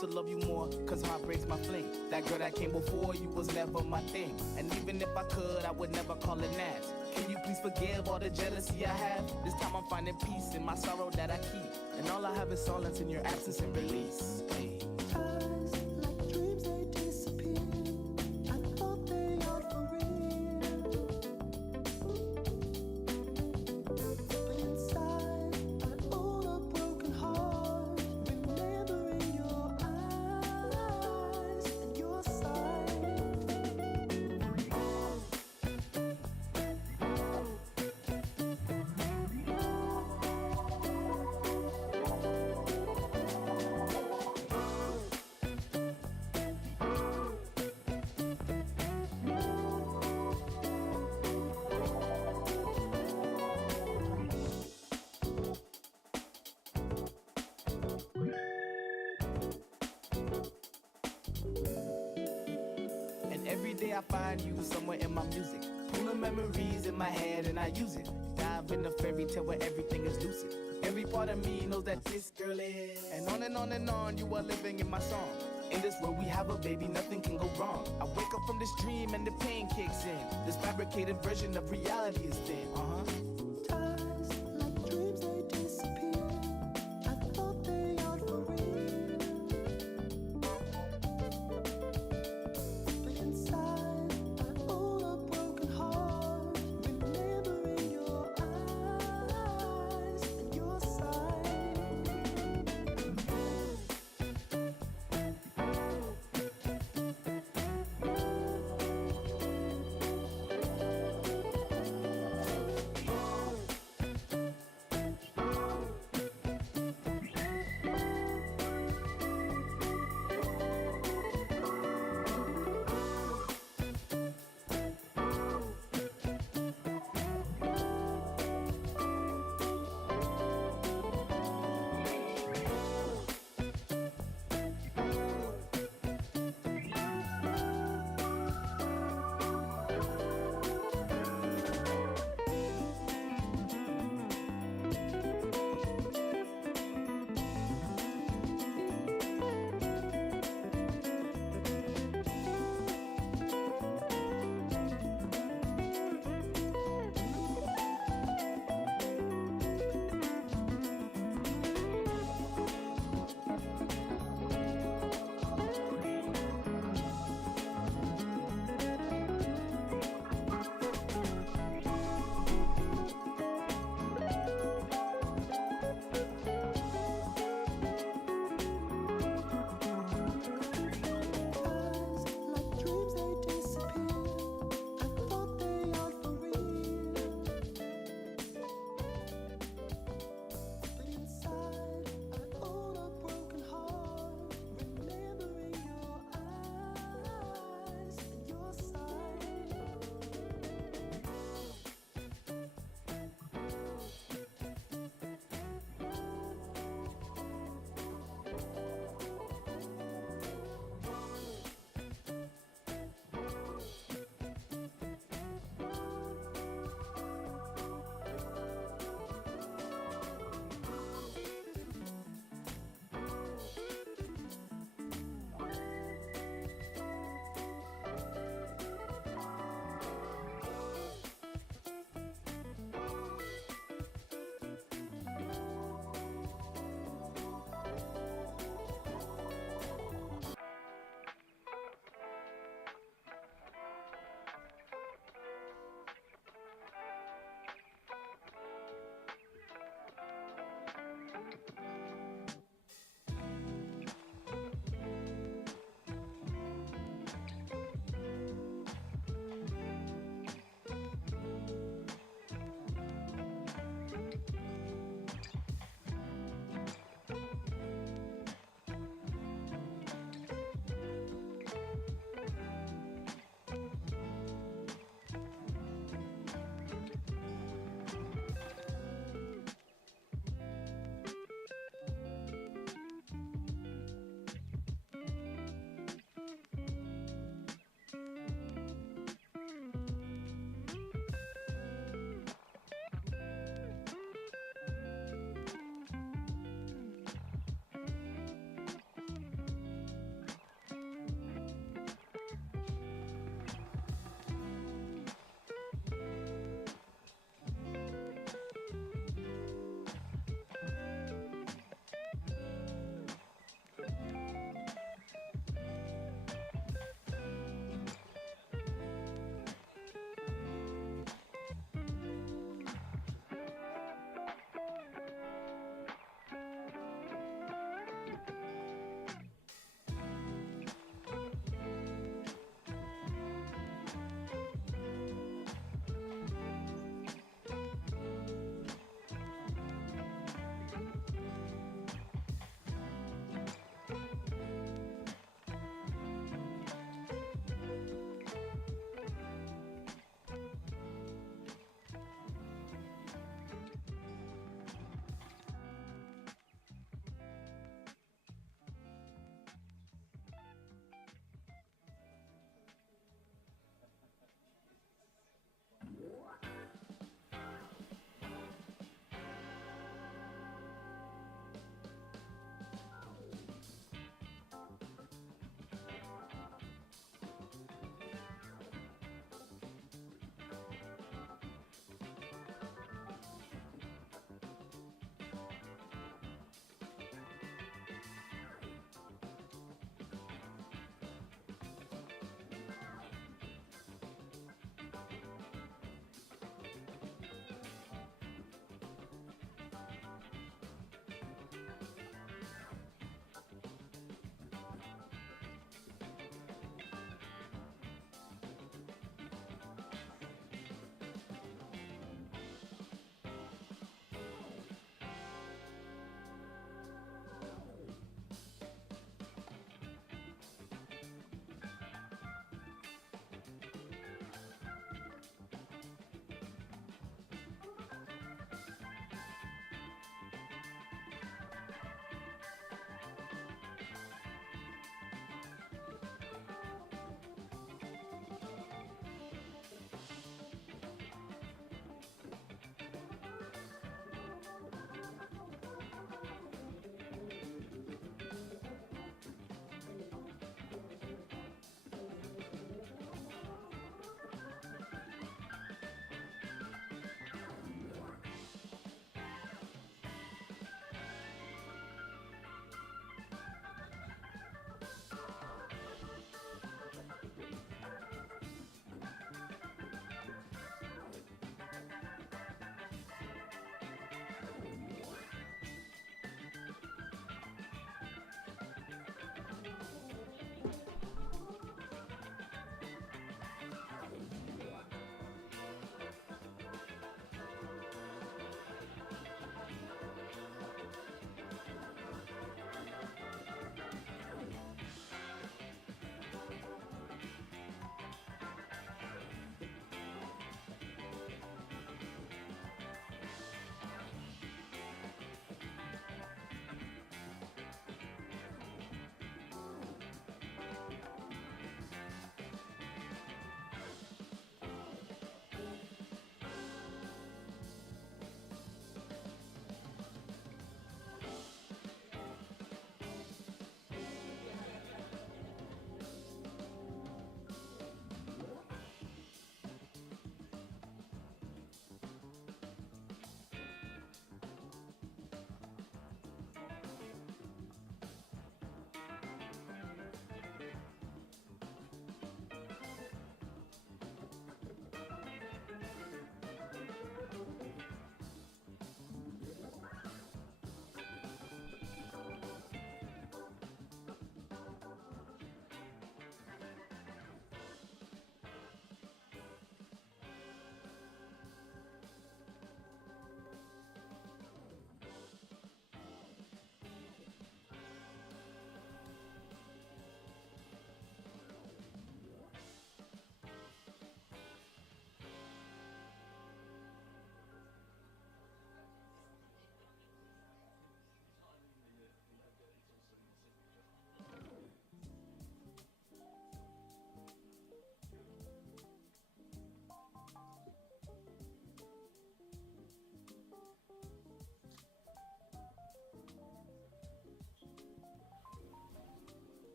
To love you more, cause heart breaks my flame. That girl that came before you was never my thing. And even if I could, I would never call it naps. Can you please forgive all the jealousy I have? This time I'm finding peace in my sorrow that I keep. And all I have is silence in your absence and release. Hey. I find you somewhere in my music. Pulling memories in my head and I use it. Dive in a fairy tale where everything is lucid. Every part of me knows that this girl is. And on, you are living in my song. In this world we have a baby, nothing can go wrong. I wake up from this dream and the pain kicks in. This fabricated version of reality is thin.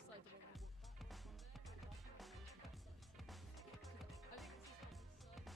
side, the one we walked back from there. That side. I think this is on this side.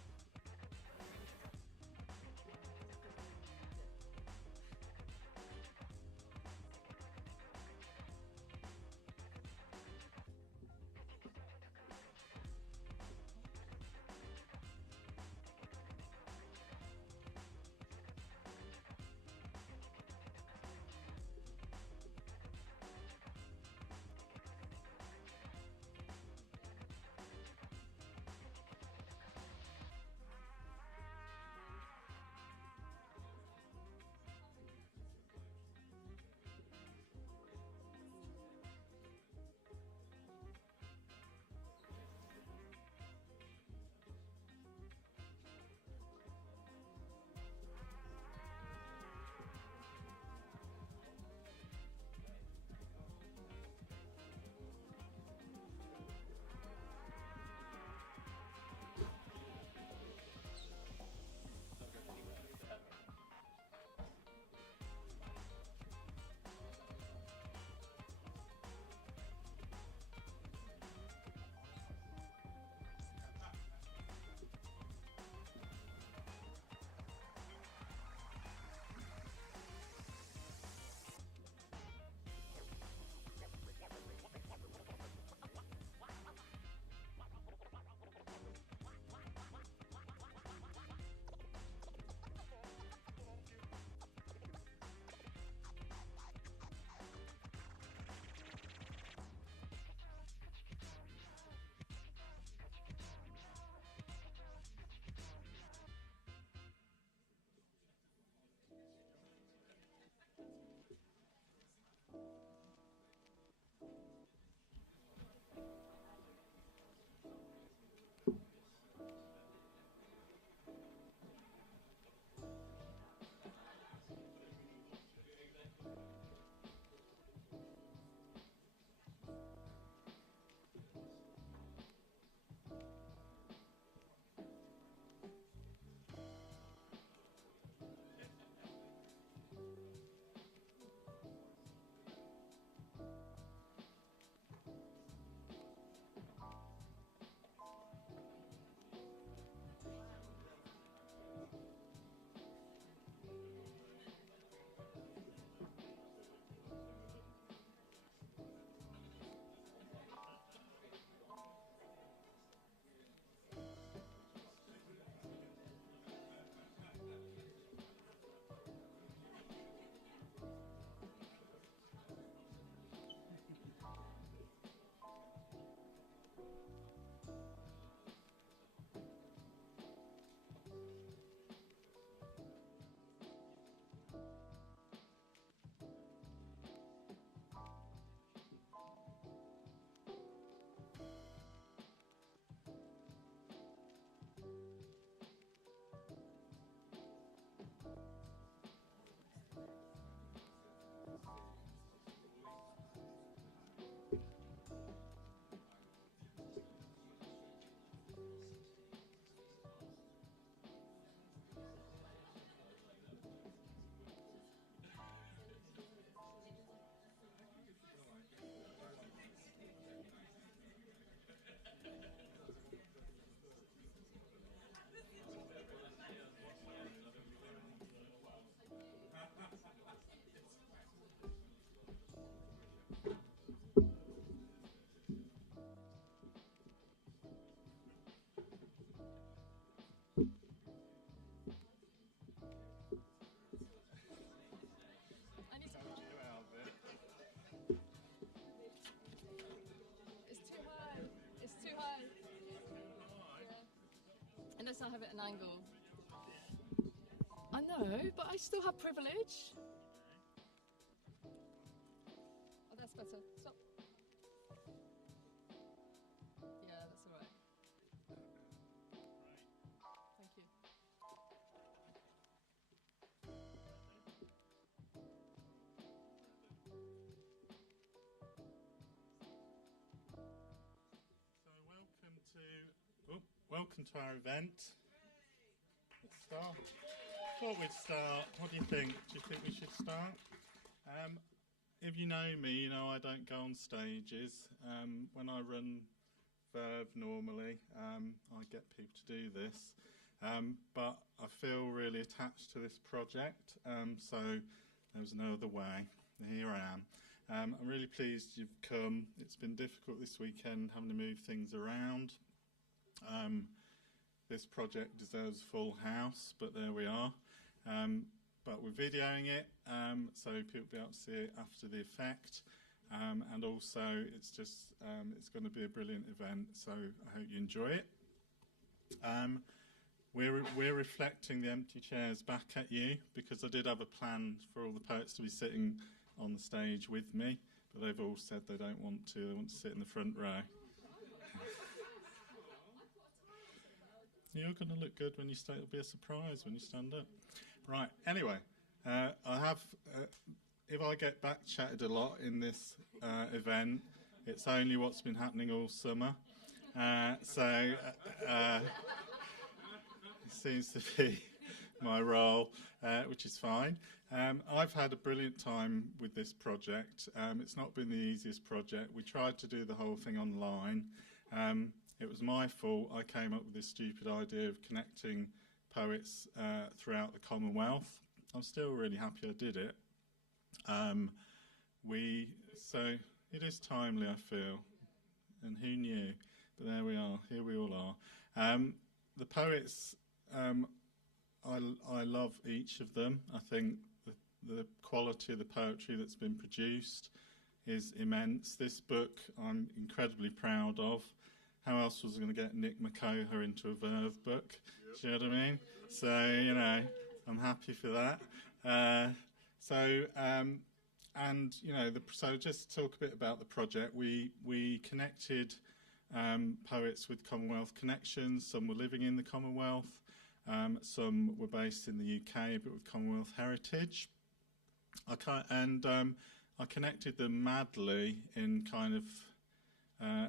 Unless I have it at an angle. I know, but I still have privilege. Oh, that's better. Stop. Yeah, that's all right. Thank you. So welcome to our event. Let's start. Before we start, what do you think? Do you think we should start? if you know me, you know I don't go on stages. When I run Verve normally, I get people to do this. But I feel really attached to this project, so there's no other way. Here I am. I'm really pleased you've come. It's been difficult this weekend having to move things around. This project deserves a full house, but there we are. But we're videoing it, so people will be able to see it after the effect. And also, it's going to be a brilliant event, so I hope you enjoy it. We're reflecting the empty chairs back at you, because I did have a plan for all the poets to be sitting on the stage with me, but they've all said they don't want to. They want to sit in the front row. You're going to look good when you start. It'll be a surprise when you stand up. Right, anyway, I have, if I get back chatted a lot in this event, it's only what's been happening all summer. So it seems to be my role, which is fine. I've had a brilliant time with this project. It's not been the easiest project. We tried to do the whole thing online. It was my fault. I came up with this stupid idea of connecting poets throughout the Commonwealth. I'm still really happy I did it. So it is timely, I feel, and who knew? But there we are. Here we all are. The poets, I love each of them. I think the quality of the poetry that's been produced is immense. This book I'm incredibly proud of. How else was I going to get Nick Makoha into a Verve book? Yep. Do you know what I mean? So, you know, I'm happy for that. And, you know, so just to talk a bit about the project, we connected poets with Commonwealth connections. Some were living in the Commonwealth. Some were based in the UK, but with Commonwealth heritage. I connected them madly in kind of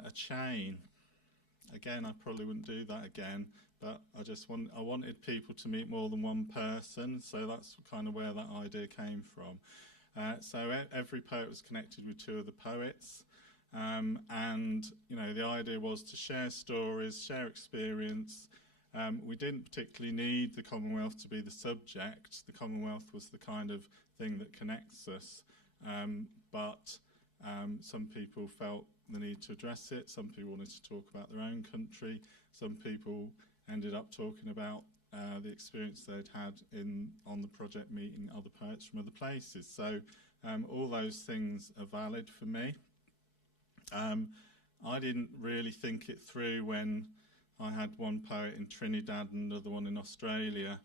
a chain. Again, I probably wouldn't do that again, but I wanted people to meet more than one person, so that's kind of where that idea came from. So every poet was connected with two other poets, and you know, the idea was to share stories, share experience. We didn't particularly need the Commonwealth to be the subject. The Commonwealth was the kind of thing that connects us, but some people felt the need to address it. Some people wanted to talk about their own country. Some people ended up talking about the experience they'd had on the project, meeting other poets from other places. So all those things are valid for me. I didn't really think it through when I had one poet in Trinidad and another one in Australia,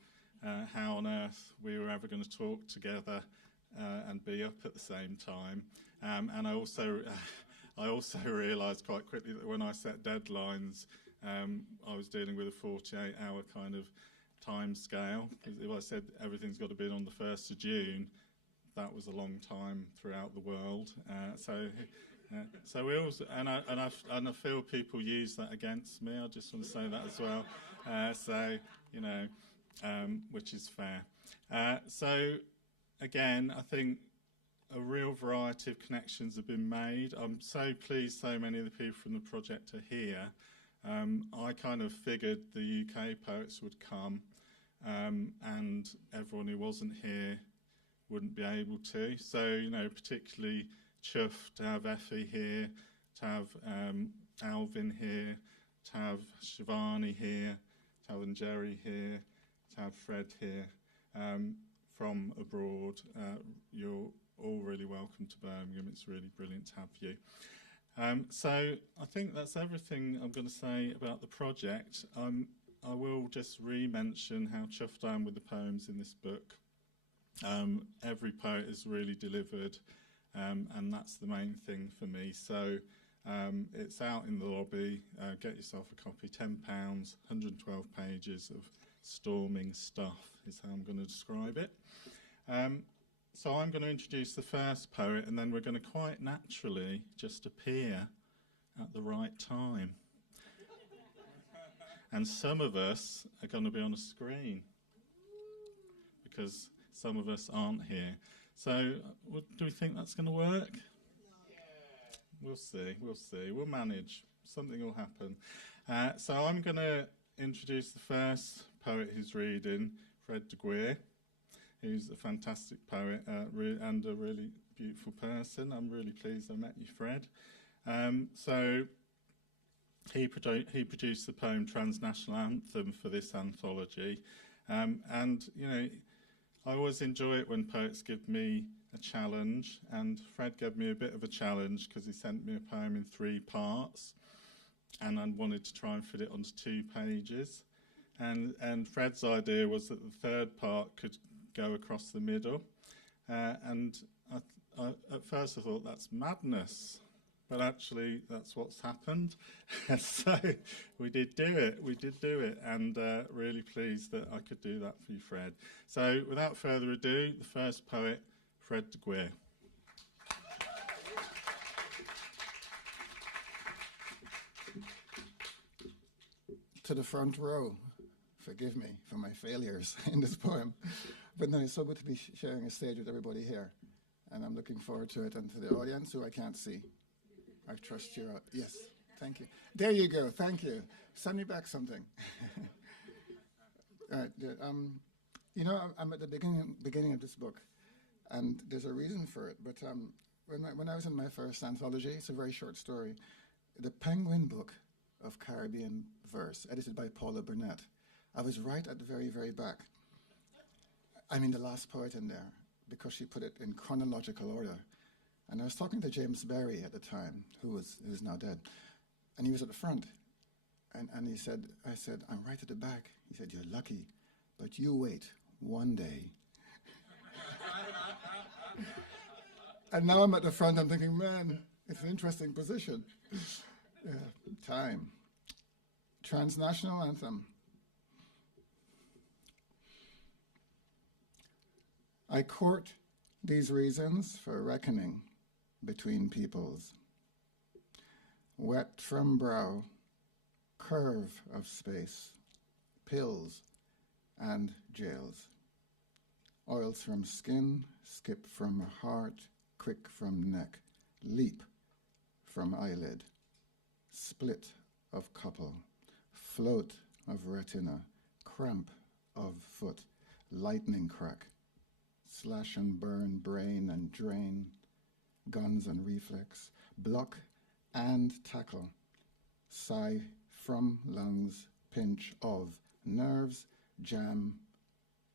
how on earth we were ever going to talk together and be up at the same time. And I also realised quite quickly that when I set deadlines, I was dealing with a 48-hour kind of time scale. If I said everything's got to be on the 1st of June, that was a long time throughout the world. So we also, and I feel people use that against me. I just want to say that as well. So you know, which is fair. So again, I think a real variety of connections have been made. I'm so pleased so many of the people from the project are here. I kind of figured the UK poets would come, and everyone who wasn't here wouldn't be able to. So, you know, particularly chuffed to have Elfie here, to have Alvin here, to have Shivanee here, to have Njeri here, to have Fred here. From abroad, you're all really welcome to Birmingham. It's really brilliant to have you. So I think that's everything I'm going to say about the project. I will just re-mention how chuffed I am with the poems in this book. Every poet is really delivered, and that's the main thing for me. So it's out in the lobby. Get yourself a copy, £10, 112 pages of storming stuff is how I'm going to describe it. So I'm going to introduce the first poet, and then we're going to quite naturally just appear at the right time. And some of us are going to be on a screen, because some of us aren't here. So do we think that's going to work? We'll see, we'll manage. Something will happen. So I'm going to introduce the first poet who's reading, Fred de Guer, who's a fantastic poet and a really beautiful person. I'm really pleased I met you, Fred. So he produced the poem Transnational Anthem for this anthology. And, you know, I always enjoy it when poets give me a challenge, and Fred gave me a bit of a challenge because he sent me a poem in 3 parts, and I wanted to try and fit it onto 2 pages. And Fred's idea was that the 3rd part could go across the middle. And I, at first I thought, that's madness. But actually, that's what's happened. So we did do it, and really pleased that I could do that for you, Fred. So without further ado, the first poet, Fred de Guer. To the front row, forgive me for my failures in this poem, but no, it's so good to be sharing a stage with everybody here, and I'm looking forward to it, and to the audience who I can't see. I trust you. Yes, thank you. There you go. Thank you. Send me back something. You know, I'm at the beginning of this book, and there's a reason for it. But when I was in my first anthology, it's a very short story, the Penguin Book of Caribbean Verse, edited by Paula Burnett. I was right at the very, very back. I mean, the last poet in there, because she put it in chronological order. And I was talking to James Berry at the time, who's now dead, and he was at the front. And he said, I said, I'm right at the back. He said, you're lucky, but you wait one day. And now I'm at the front, I'm thinking, man, it's an interesting position. Yeah, time. Transnational Anthem. I court these reasons for reckoning between peoples. Wet from brow, curve of space, pills and jails. Oils from skin, skip from heart, quick from neck, leap from eyelid, split of couple, float of retina, cramp of foot, lightning crack, slash and burn, brain and drain, guns and reflex, block and tackle, sigh from lungs, pinch of nerves, jam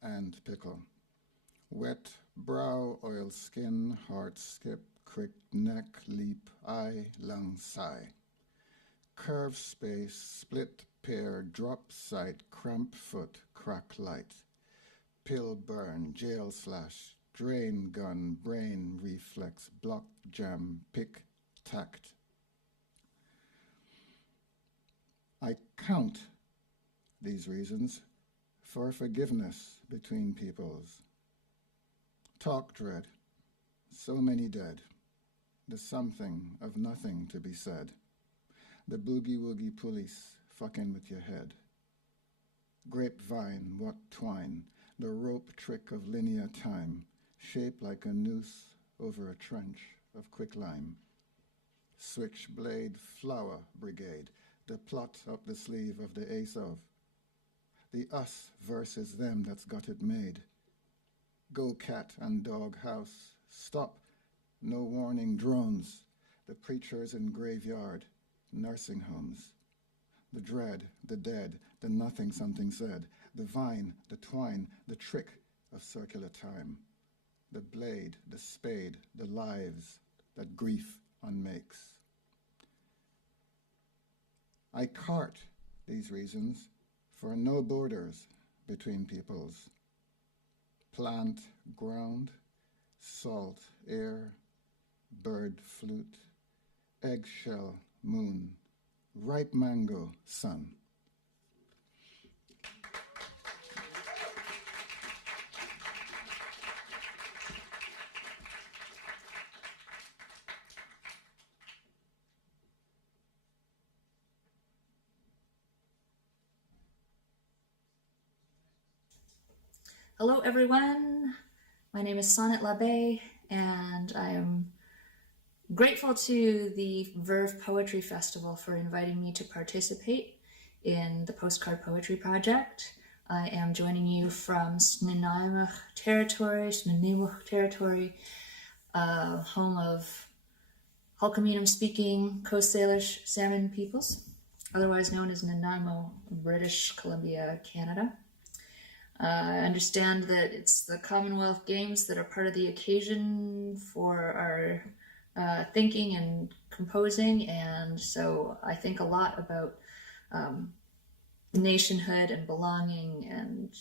and pickle, wet brow, oil skin, heart skip, crick neck, leap, eye, lung, sigh, curve space, split pair, drop sight, cramp foot, crack light, pill burn, jail slash, drain gun, brain reflex, block jam, pick tact. I count these reasons for forgiveness between peoples. Talk dread, so many dead, the something of nothing to be said, the boogie-woogie police fucking with your head. Grapevine, what twine, the rope trick of linear time, shaped like a noose over a trench of quicklime. Switchblade flower brigade, the plot up the sleeve of the ace of. The us versus them that's got it made. Go cat and dog house, stop, no warning drones, the preachers in graveyard, nursing homes. The dread, the dead, the nothing something said, the vine, the twine, the trick of circular time, the blade, the spade, the lives that grief unmakes. I cart these reasons for no borders between peoples. Plant, ground, salt, air, bird, flute, eggshell, moon, ripe mango, sun. Hello, everyone. My name is Sonnet Labe, and I am grateful to the Verve Poetry Festival for inviting me to participate in the Postcard Poetry Project. I am joining you from Snuneymuxw territory, home of Hulkaminum speaking Coast Salish Salmon peoples, otherwise known as Nanaimo, British Columbia, Canada. I understand that it's the Commonwealth Games that are part of the occasion for our thinking and composing, and so I think a lot about nationhood and belonging and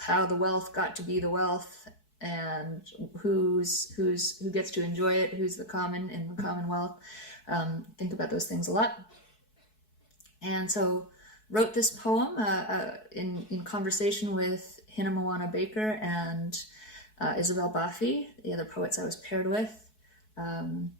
how the wealth got to be the wealth and who gets to enjoy it, who's the common in the Commonwealth. Think about those things a lot. And so wrote this poem in conversation with Hinemoana Baker and Isabelle Baafi, the other poets I was paired with. And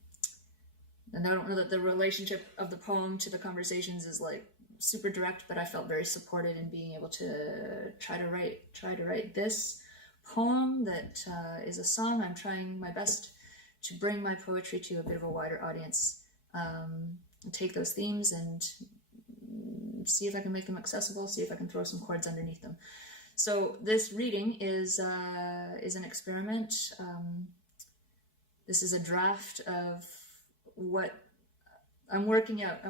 I don't know that the relationship of the poem to the conversations is like super direct, but I felt very supported in being able to try to write this poem that is a song. I'm trying my best to bring my poetry to a bit of a wider audience, take those themes and see if I can make them accessible, see if I can throw some chords underneath them. So this reading is an experiment. This is a draft of what I'm working out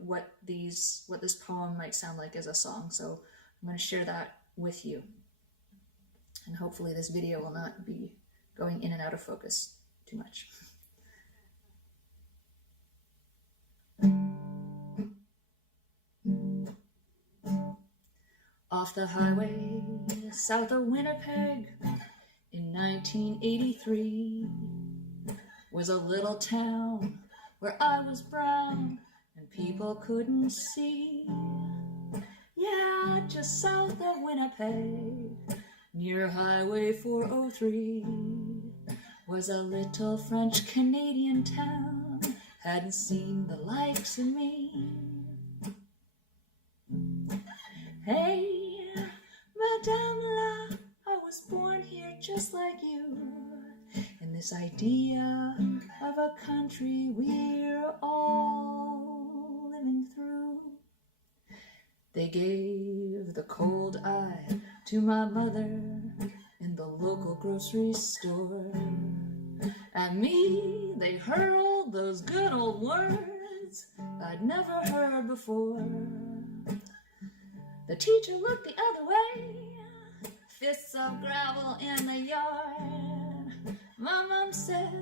what this poem might sound like as a song. So I'm going to share that with you. And hopefully this video will not be going in and out of focus too much. Off the highway south of Winnipeg in 1983 was a little town where I was brown and people couldn't see. Yeah, just south of Winnipeg, near Highway 403, was a little French-Canadian town, hadn't seen the likes of me. Hey, Madame La, I was born here just like you, in this idea of a country we're all living through. They gave the cold eye to my mother in the local grocery store. At me, they hurled those good old words I'd never heard before. The teacher looked the other way, fists of gravel in the yard. My mom said,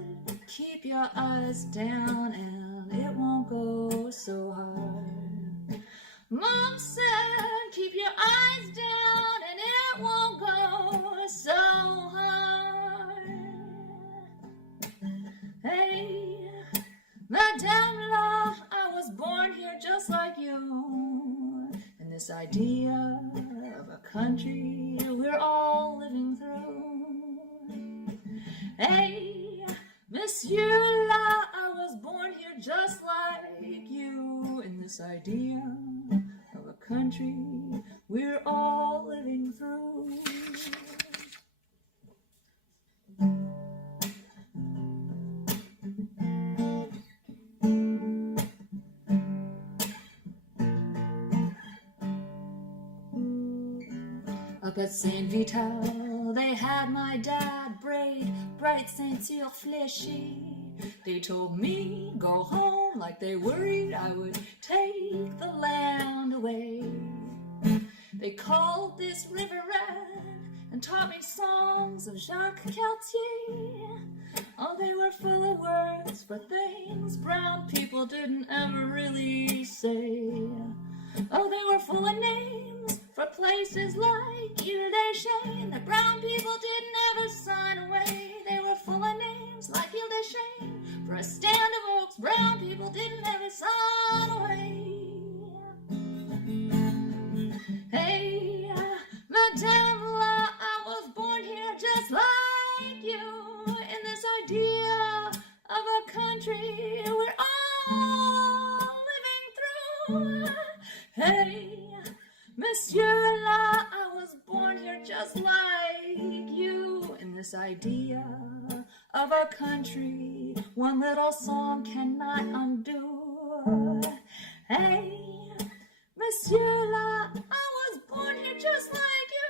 keep your eyes down and it won't go so hard. Mom said, keep your eyes down and it won't go so hard. Hey, Madame La, I was born here just like you, in this idea of a country we're all living through. Hey, Monsieur La, I was born here just like you, in this idea of a country we're all living through. Up at Saint Vital, they had my dad braid bright ceinture fléchée. They told me go home like they worried I would take the land away. They called this river red and taught me songs of Jacques Cartier. Oh, they were full of words for things brown people didn't ever really say. Oh, they were full of names for places like Ile des Chênes that brown people didn't ever sign away. They were full of names like Ile des Chênes for a stand of oaks brown people didn't ever sign away. Hey, Madame La, I was born here just like you, in this idea of a country we're all living through. Hey, Monsieur La, I was born here just like you, in this idea of our country, one little song cannot undo. Hey, Monsieur La, I was born here just like you.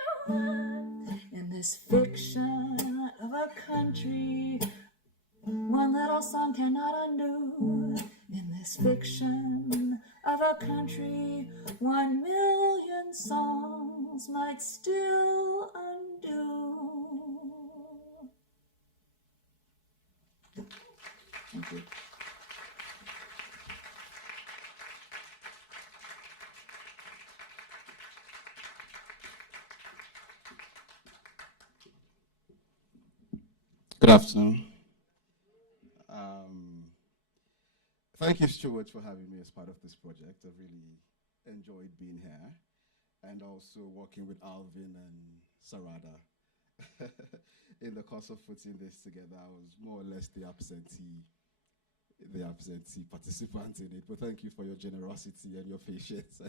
In this fiction of a country, one little song cannot undo. In this fiction of a country, 1,000,000 songs might still undo. Thank you. Good afternoon. Thank you, Stuart, for having me as part of this project. I've really enjoyed being here and also working with Alvin and Saradha. In the course of putting this together, I was more or less the absentee participant in it. But thank you for your generosity and your patience.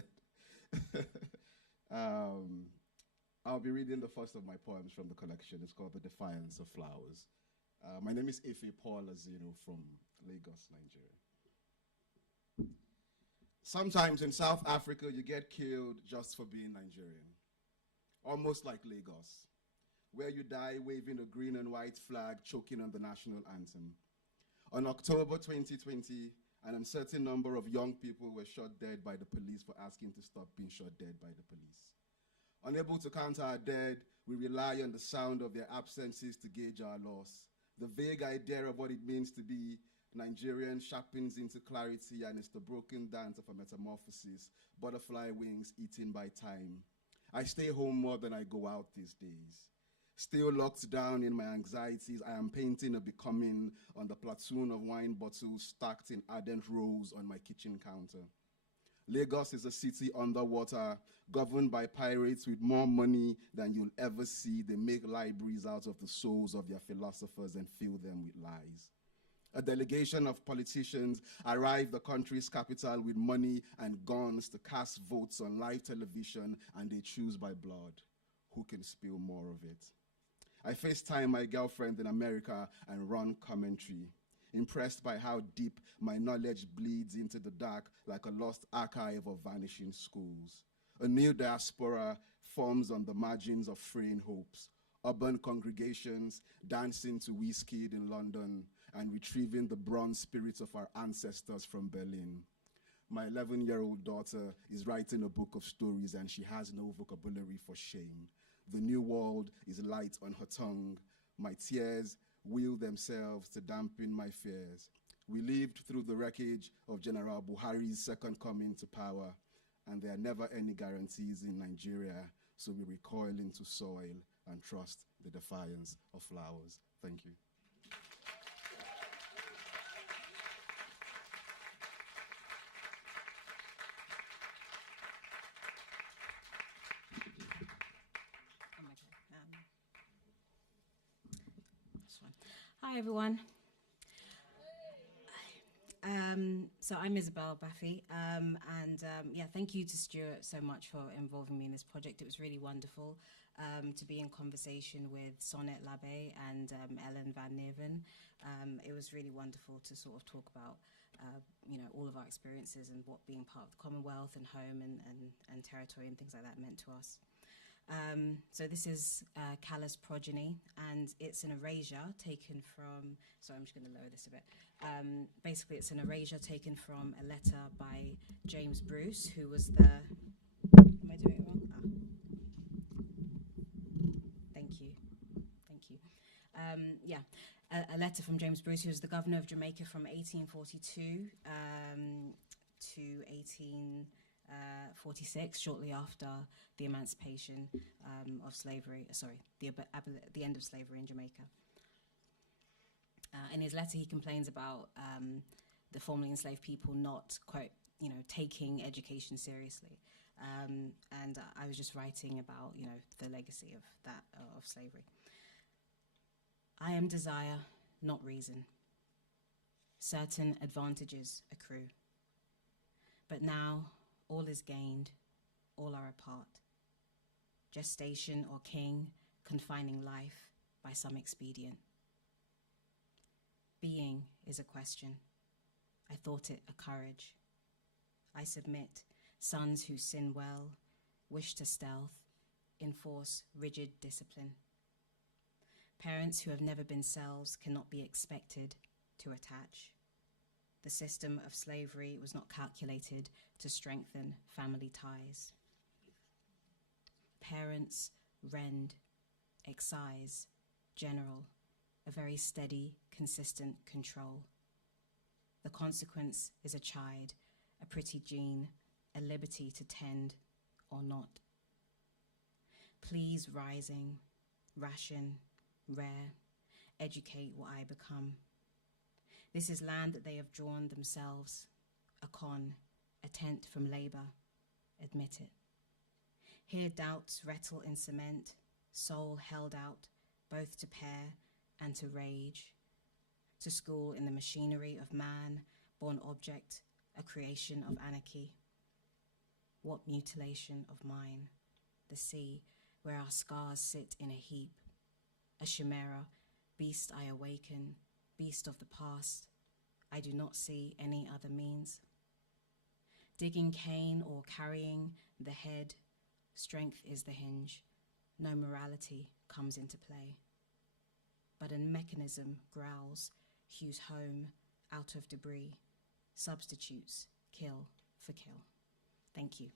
I'll be reading the first of my poems from the collection. It's called The Defiance of Flowers. My name is Elfie Azino from Lagos, Nigeria. Sometimes in South Africa, you get killed just for being Nigerian, almost like Lagos, where you die waving a green and white flag, choking on the national anthem. On October 2020, an uncertain number of young people were shot dead by the police for asking to stop being shot dead by the police. Unable to count our dead, we rely on the sound of their absences to gauge our loss. The vague idea of what it means to be Nigerian sharpens into clarity, and it's the broken dance of a metamorphosis, butterfly wings eaten by time. I stay home more than I go out these days. Still locked down in my anxieties, I am painting a becoming on the platoon of wine bottles stacked in ardent rows on my kitchen counter. Lagos is a city underwater, governed by pirates with more money than you'll ever see. They make libraries out of the souls of their philosophers and fill them with lies. A delegation of politicians arrive the country's capital with money and guns to cast votes on live television, and they choose by blood. Who can spill more of it? I FaceTime my girlfriend in America and run commentary, impressed by how deep my knowledge bleeds into the dark like a lost archive of vanishing schools. A new diaspora forms on the margins of fraying hopes, urban congregations dancing to Wizkid in London and retrieving the bronze spirits of our ancestors from Berlin. My 11-year-old daughter is writing a book of stories and she has no vocabulary for shame. The new world is light on her tongue. My tears wheel themselves to dampen my fears. We lived through the wreckage of General Buhari's second coming to power, and there are never any guarantees in Nigeria, so we recoil into soil and trust the defiance of flowers. Thank you. Hi, everyone. So I'm Isabelle Baafi, yeah, thank you to Stuart so much for involving me in this project. It was really wonderful to be in conversation with Sonnet Labe and Ellen van Neerven. It was really wonderful to sort of talk about, all of our experiences and what being part of the Commonwealth and home and territory and things like that meant to us. So this is Callous Progeny, and it's an erasure taken from, sorry, I'm just going to lower this a bit. Basically, it's an erasure taken from a letter by James Bruce, who was the, am I doing it wrong? Thank you. Yeah, a letter from James Bruce, who was the governor of Jamaica from 1842 to 1846, shortly after the emancipation of slavery, the end of slavery in Jamaica. In his letter, he complains about the formerly enslaved people not, quote, taking education seriously. And I was just writing about, the legacy of that, of slavery. I am desire, not reason. Certain advantages accrue. But now all is gained, all are apart. Gestation or king, confining life, by some expedient. Being is a question. I thought it a courage. I submit, sons who sin well, wish to stealth, enforce rigid discipline. Parents who have never been selves cannot be expected to attach. The system of slavery was not calculated to strengthen family ties. Parents rend, excise, general, a very steady, consistent control. The consequence is a chide, a pretty gene, a liberty to tend or not. Please rising, ration, rare, educate what I become. This is land that they have drawn themselves, a con, a tent from labor, admit it. Here doubts rattle in cement, soul held out, both to pair and to rage, to school in the machinery of man, born object, a creation of anarchy. What mutilation of mine, the sea, where our scars sit in a heap, a chimera, beast I awaken, beast of the past, I do not see any other means. Digging cane or carrying the head, strength is the hinge, no morality comes into play. But a mechanism growls, hews home, out of debris, substitutes, kill for kill. Thank you.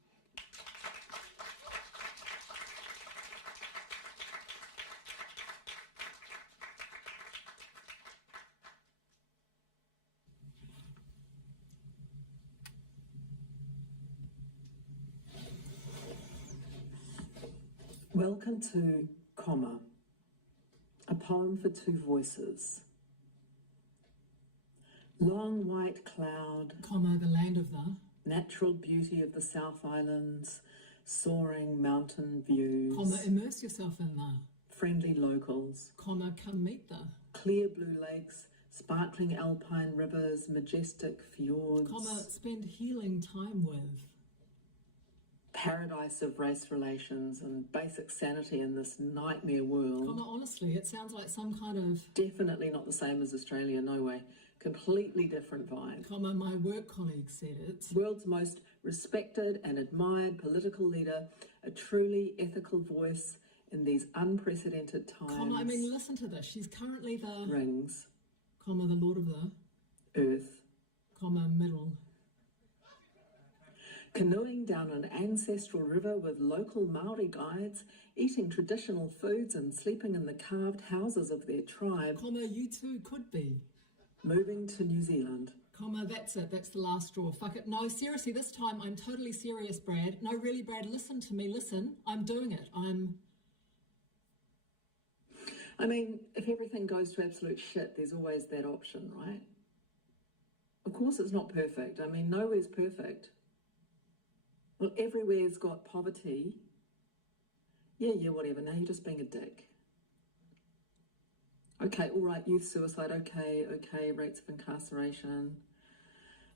Welcome to Comma, a poem for two voices. Long white cloud, comma, the land of the, natural beauty of the South Islands, soaring mountain views, comma, immerse yourself in the, friendly locals, comma, come meet the, clear blue lakes, sparkling alpine rivers, majestic fjords, comma, spend healing time with, paradise of race relations and basic sanity in this nightmare world. comma, honestly, it sounds like some kind of, Definitely not the same as Australia, no way. Completely different vibe. comma, my work colleague said it, World's most respected and admired political leader, a truly ethical voice in these unprecedented times. comma, I mean, listen to this, she's currently the, Rings, comma, the lord of the, earth, comma, middle, canoeing down an ancestral river with local Maori guides, eating traditional foods and sleeping in the carved houses of their tribe, comma, you too could be, moving to New Zealand. comma, that's it, that's the last straw, fuck it, no, seriously, this time I'm totally serious, Brad, no, really, Brad, listen to me, listen, I'm doing it, I mean, if everything goes to absolute shit, there's always that option, right? Of course it's not perfect. I mean, nowhere's perfect. Well, everywhere's got poverty. Yeah, whatever. Now you're just being a dick. Okay, all right, youth suicide, okay, rates of incarceration.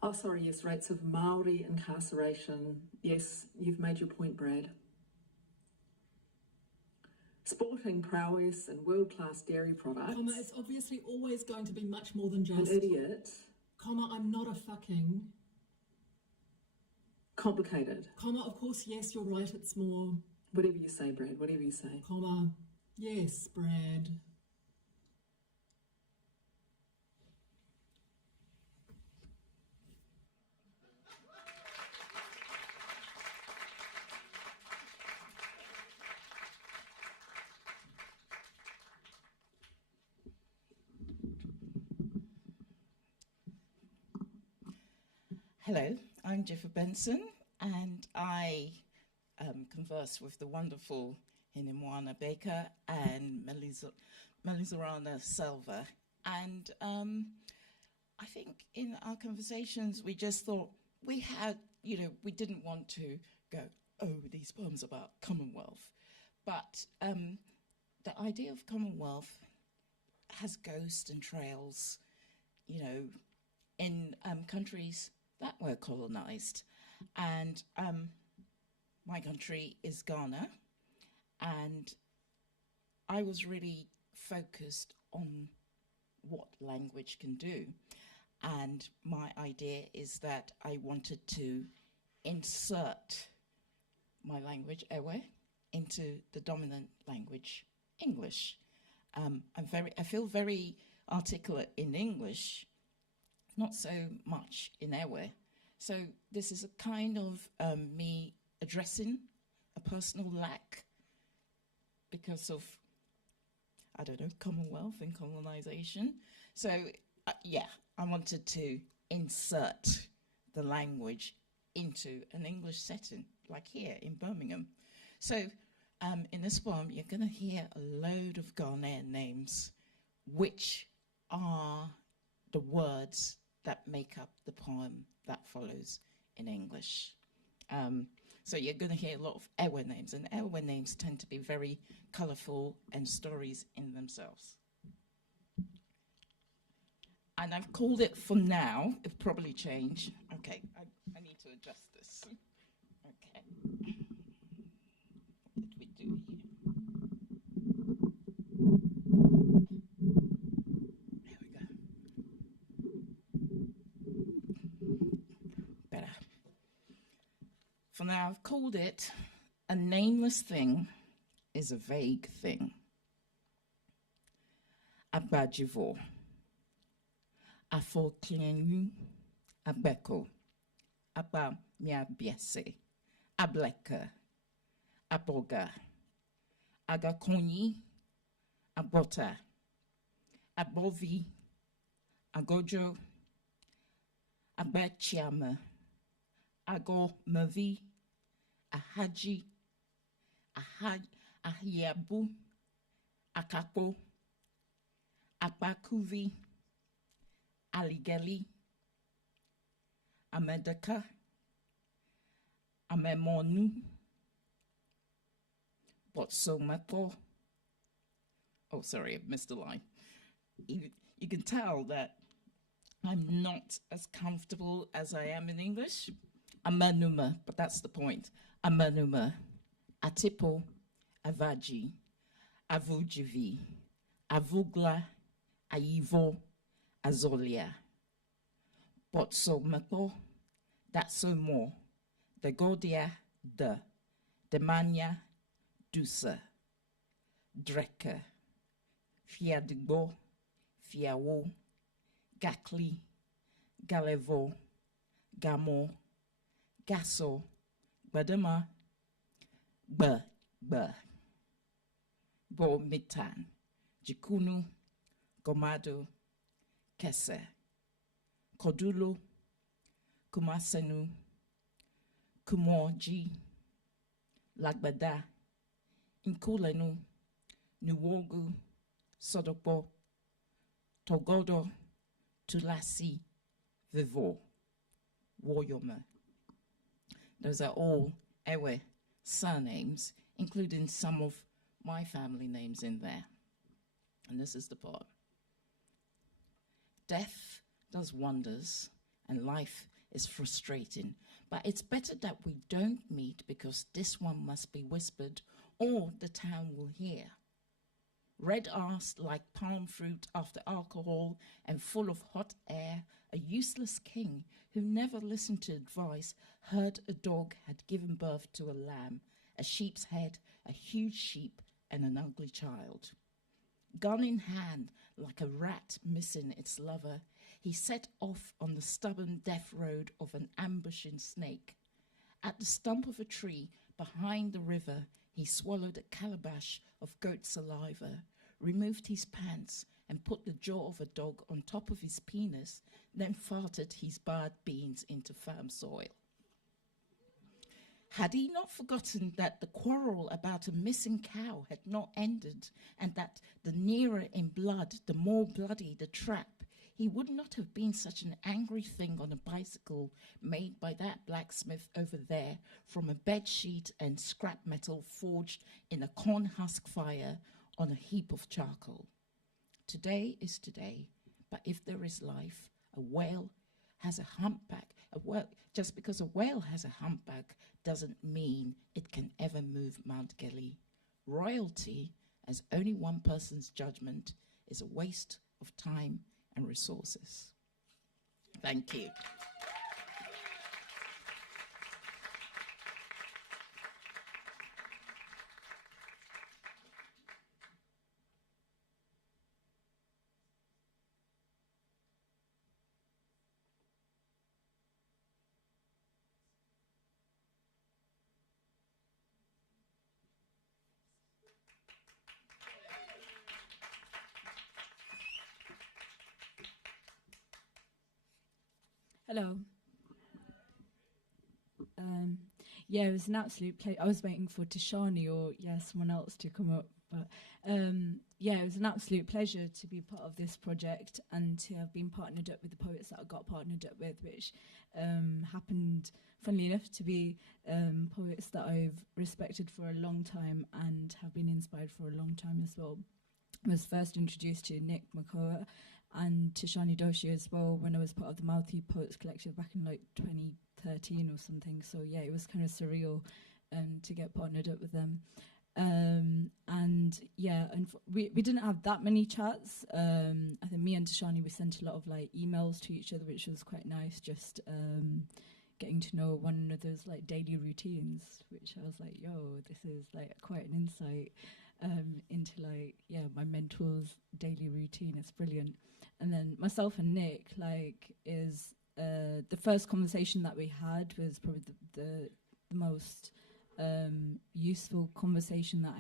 Oh, sorry, yes, rates of Maori incarceration. Yes, you've made your point, Brad. Sporting prowess and world-class dairy products. comma, it's obviously always going to be much more than An just, idiot. comma, I'm not a fucking, Complicated. comma, of course, yes, you're right, it's more, Whatever you say, Brad, whatever you say. comma, yes, Brad. Hello, I'm Dzifa Benson, and I converse with the wonderful Hinemoana Baker and Melizarani Selva. And I think in our conversations, we just thought we had, we didn't want to go, oh, these poems about Commonwealth. But the idea of Commonwealth has ghosts and trails, in countries that were colonized. And my country is Ghana, and I was really focused on what language can do. And my idea is that I wanted to insert my language, Ewe, into the dominant language, English. I feel very articulate in English, not so much in Ewe. So this is a kind of me addressing a personal lack because of, I don't know, Commonwealth and colonization. So yeah, I wanted to insert the language into an English setting, like here in Birmingham. So in this poem, you're going to hear a load of Ghanaian names, which are the words that make up the poem that follows in English. So you're going to hear a lot of Ewe names, and Ewe names tend to be very colourful and stories in themselves. And I've called it for now. It'll probably change. Okay, I need to adjust this. Okay. What did we do here? There we go. Better. For now, I've called it a nameless thing is a vague thing. Abajivo. Afo klienu, abeko, aba miabiese, ableka, aboga, agakonyi, abota, abovi, agojo, abachiama, ago mavi, ahaji, ahiabu, akapo, abakuvi, Aligeli, Amedaka, Amemonu, Botsomako. Oh, sorry, I missed a line. You can tell that I'm not as comfortable as I am in English. Amanuma, but that's the point. Amanuma, Atipo, Avaji, Avujivi, Avugla, Aivo, Azolia, Botsomako, that's so more, the Godia, the Demania, Dusa, Dreka, Fiadigbo, Fiawo, Gakli, Galevo, Gamo, Gaso, Badema, Ba, Bo Mitan, Jikunu, Gomado, Kese, Kodulo, Kumasenu, Kumoji, Lagbada, Inkulenu, Nuwogu, Sodopo, Togodo, Tulasi, Vivo, Woyoma. Those are all Ewe surnames, including some of my family names in there. And this is the part. Death does wonders, and life is frustrating. But it's better that we don't meet, because this one must be whispered, or the town will hear. Red arse like palm fruit after alcohol and full of hot air, a useless king who never listened to advice heard a dog had given birth to a lamb, a sheep's head, a huge sheep, and an ugly child. Gun in hand, like a rat missing its lover, he set off on the stubborn death road of an ambushing snake. At the stump of a tree behind the river, he swallowed a calabash of goat saliva, removed his pants, and put the jaw of a dog on top of his penis, then farted his bad beans into firm soil. Had he not forgotten that the quarrel about a missing cow had not ended, and that the nearer in blood, the more bloody the trap, he would not have been such an angry thing on a bicycle made by that blacksmith over there from a bedsheet and scrap metal forged in a corn husk fire on a heap of charcoal. Today is today, but if there is life, a whale has a humpback. Just because a whale has a humpback doesn't mean it can ever move Mount Geli. Royalty as only one person's judgment is a waste of time and resources. Thank you. Hello. Yeah, it was an absolute pleasure. I was waiting for Tishani or someone else to come up, but yeah, it was an absolute pleasure to be part of this project and to have been partnered up with the poets that I got partnered up with, which happened, funnily enough, to be poets that I've respected for a long time and have been inspired for a long time as well. I was first introduced to Nick Makoha and Tishani Doshi as well when I was part of the Mouthy Poets Collective back in like 2013 or something. So yeah, it was kind of surreal to get partnered up with them. And yeah, we didn't have that many chats. I think me and Tishani, we sent a lot of like emails to each other, which was quite nice, just getting to know one another's like daily routines, which I was like, yo, this is like quite an insight into like, yeah, my mentor's daily routine. It's brilliant. And then myself and Nick, like, is the first conversation that we had was probably the most useful conversation that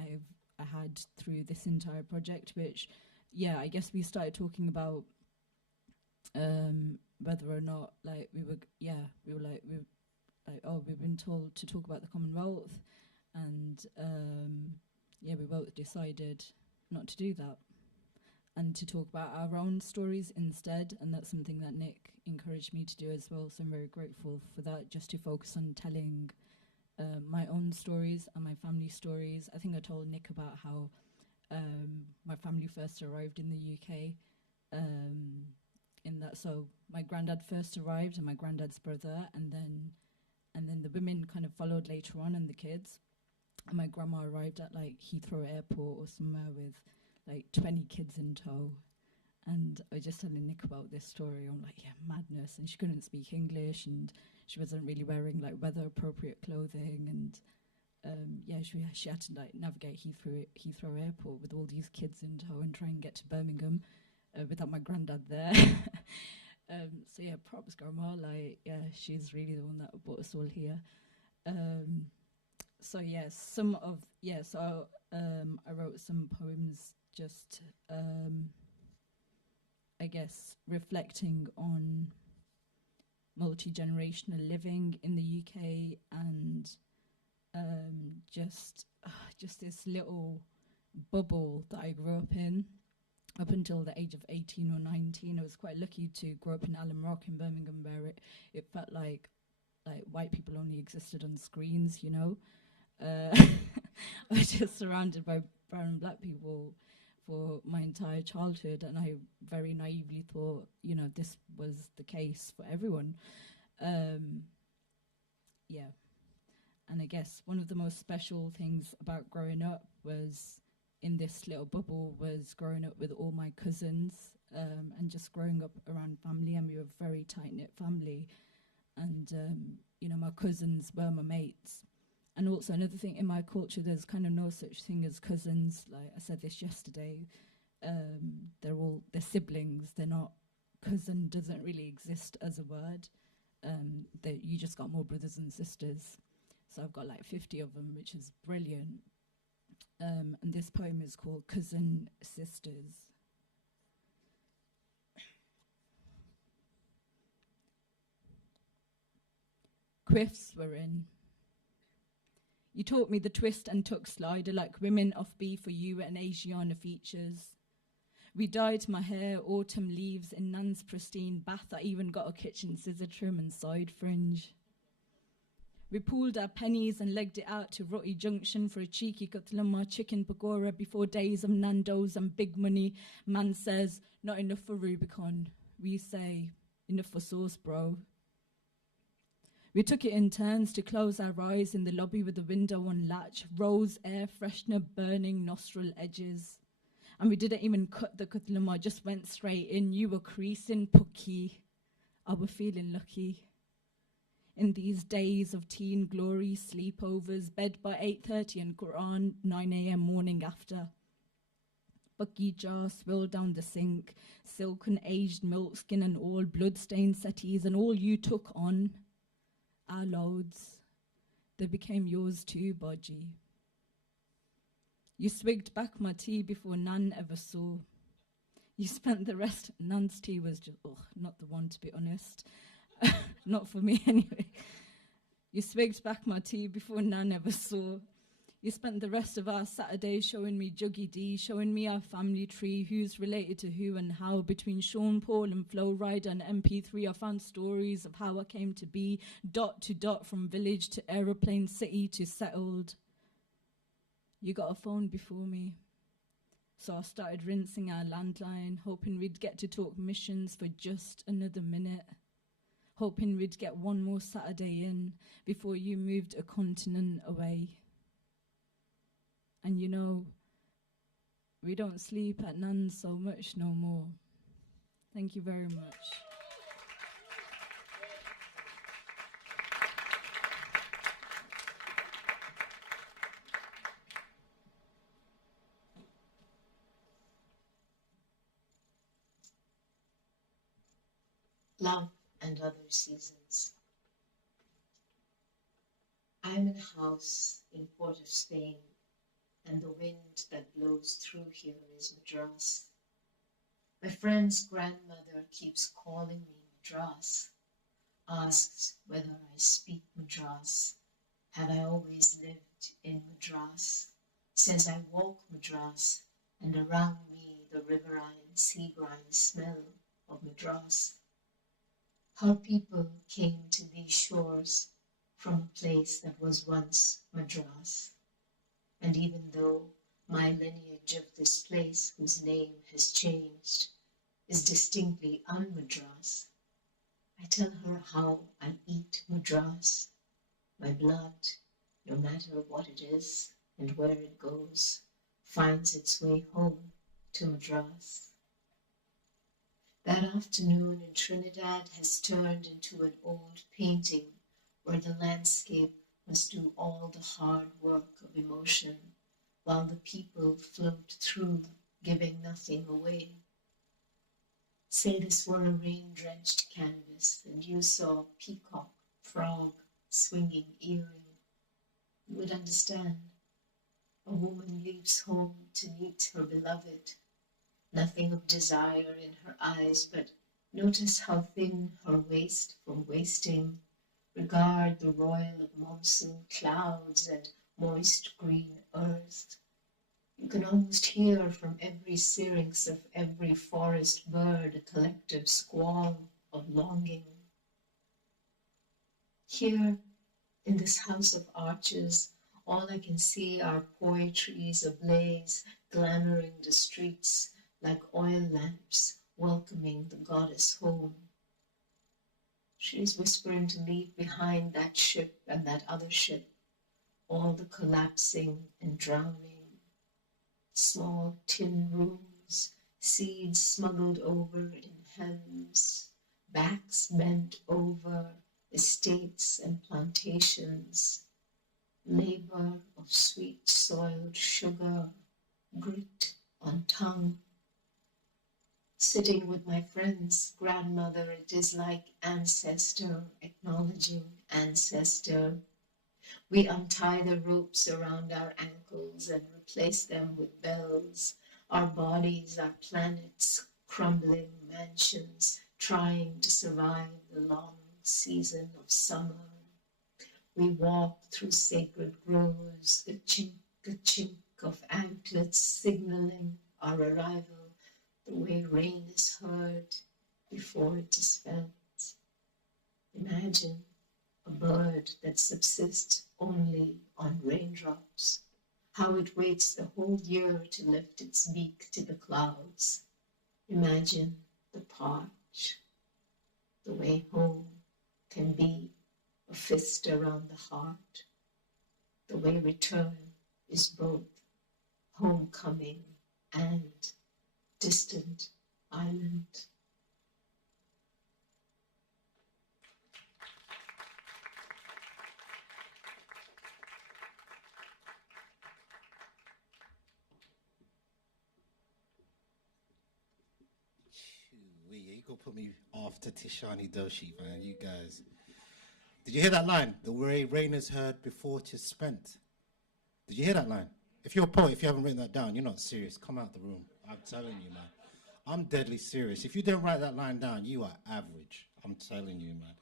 I had through this entire project, which, yeah, I guess we started talking about whether or not, like, we were like, oh, we've been told to talk about the Commonwealth, and yeah, we both decided not to do that and to talk about our own stories instead, and that's something that Nick encouraged me to do as well, so I'm very grateful for that, just to focus on telling my own stories and my family stories. I think I told Nick about how my family first arrived in the UK, in that, so my granddad first arrived and my granddad's brother, and then the women kind of followed later on, and the kids. And my grandma arrived at like Heathrow Airport or somewhere with like 20 kids in tow. And I just telling Nick about this story. I'm like, yeah, madness. And she couldn't speak English, and she wasn't really wearing like weather appropriate clothing. And yeah, she had to like navigate Heathrow Airport with all these kids in tow and try and get to Birmingham without my granddad there. So yeah, props grandma. Like, yeah, she's really the one that brought us all here. So yes, I wrote some poems just I guess reflecting on multi-generational living in the UK, and just this little bubble that I grew up in up until the age of 18 or 19. I was quite lucky to grow up in Allen Rock in Birmingham, where it felt like white people only existed on screens, you know. I was just surrounded by brown and black people for my entire childhood, and I very naively thought, you know, this was the case for everyone. Yeah. And I guess one of the most special things about growing up was in this little bubble was growing up with all my cousins, and just growing up around family, and we were a very tight-knit family. And, you know, my cousins were my mates. And also another thing, in my culture, there's kind of no such thing as cousins. Like I said this yesterday, they're siblings. They're not, cousin doesn't really exist as a word. You just got more brothers and sisters. So I've got like 50 of them, which is brilliant. And this poem is called Cousin Sisters. Quiffs were in. You taught me the twist and tuck slider like women off B for you and Asiana features. We dyed my hair autumn leaves in Nan's pristine bath. I even got a kitchen scissor trim and side fringe. We pulled our pennies and legged it out to Rotti Junction for a cheeky katlama chicken pakora before days of Nando's and big money. Man says, not enough for Rubicon. We say, enough for sauce, bro. We took it in turns to close our eyes in the lobby with the window on latch, rose air freshener burning nostril edges. And we didn't even cut the kutlama, just went straight in. You were creasing, pookie. I were feeling lucky. In these days of teen glory, sleepovers, bed by 8:30 and Quran 9 a.m. morning after. Bucky jar swirled down the sink, silken aged milk skin and all, blood-stained settees and all you took on. Our loads, they became yours too, Bodgy. You swigged back my tea before Nan ever saw. You spent the rest, Nan's tea was just, not the one to be honest. Not for me anyway. You swigged back my tea before Nan ever saw. You spent the rest of our Saturday showing me Juggy D, showing me our family tree, who's related to who and how. Between Sean Paul and Flo Rida and MP3, I found stories of how I came to be, dot to dot, from village to aeroplane city to settled. You got a phone before me, so I started rinsing our landline, hoping we'd get to talk missions for just another minute, hoping we'd get one more Saturday in before you moved a continent away. And you know, we don't sleep at Nan so much no more. Thank you very much. Love and Other Seasons. I'm in a house in Port of Spain, and the wind that blows through here is Madras. My friend's grandmother keeps calling me Madras, asks whether I speak Madras. Have I always lived in Madras? Says I walk Madras, and around me the riverine sea brine smell of Madras. How people came to these shores from a place that was once Madras. And even though my lineage of this place, whose name has changed, is distinctly un-Madras, I tell her how I eat Madras. My blood, no matter what it is and where it goes, finds its way home to Madras. That afternoon in Trinidad has turned into an old painting where the landscape must do all the hard work of emotion while the people float through, giving nothing away. Say this were a rain-drenched canvas and you saw peacock, frog, swinging earring. You would understand. A woman leaves home to meet her beloved. Nothing of desire in her eyes, but notice how thin her waist from wasting. Regard the royal of monsoon clouds and moist green earth. You can almost hear from every syrinx of every forest bird a collective squall of longing. Here, in this house of arches, all I can see are poetries ablaze, glamoring the streets like oil lamps, welcoming the goddess home. She is whispering to leave behind that ship and that other ship, all the collapsing and drowning. Small tin rooms, seeds smuggled over in hems, backs bent over, estates and plantations, labor of sweet soiled sugar, grit on tongue. Sitting with my friend's grandmother, it is like ancestor acknowledging ancestor. We untie the ropes around our ankles and replace them with bells. Our bodies are planets, crumbling mansions, trying to survive the long season of summer. We walk through sacred groves, a chink of anklets signaling our arrival, the way rain is heard before it is felt. Imagine a bird that subsists only on raindrops, how it waits the whole year to lift its beak to the clouds. Imagine the parch, the way home can be a fist around the heart. The way return is both homecoming and distant island. You could put me after Tishani Doshi, man. You guys. Did you hear that line? The way rain is heard before 'tis spent. Did you hear that line? If you're a poet, if you haven't written that down, you're not serious. Come out the room. I'm telling you, man. I'm deadly serious. If you didn't write that line down, you are average. I'm telling you, man.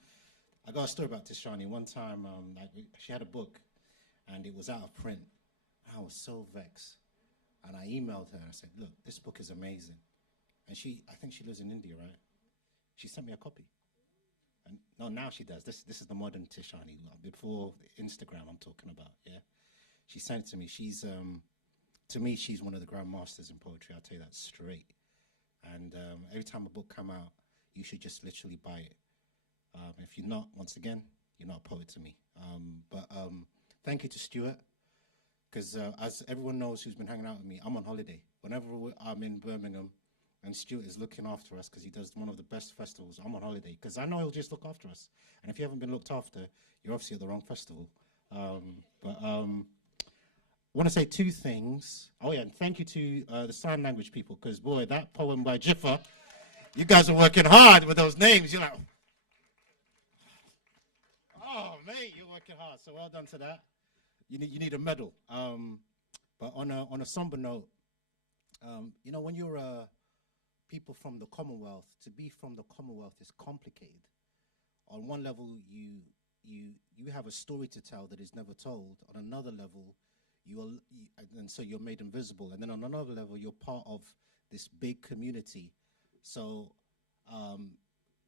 I got a story about Tishani. One time, she had a book, and it was out of print. I was so vexed. And I emailed her, and I said, look, this book is amazing. And I think she lives in India, right? She sent me a copy. And no, now she does. This is the modern Tishani. Before Instagram, I'm talking about, yeah? She sent it to me. To me, she's one of the grandmasters in poetry. I'll tell you that straight. And every time a book come out, you should just literally buy it. If you're not, once again, you're not a poet to me. But thank you to Stuart, because as everyone knows who's been hanging out with me, I'm on holiday. Whenever I'm in Birmingham, and Stuart is looking after us because he does one of the best festivals, I'm on holiday because I know he'll just look after us. And if you haven't been looked after, you're obviously at the wrong festival. I want to say two things. Oh yeah, and thank you to the sign language people, because boy, that poem by Dzifa, you guys are working hard with those names. You're like, oh mate, you're working hard. So well done to that. You need a medal. But on a somber note, you know, when you're people from the Commonwealth, to be from the Commonwealth is complicated. On one level, you have a story to tell that is never told. On another level, and so you're made invisible. And then on another level, you're part of this big community. So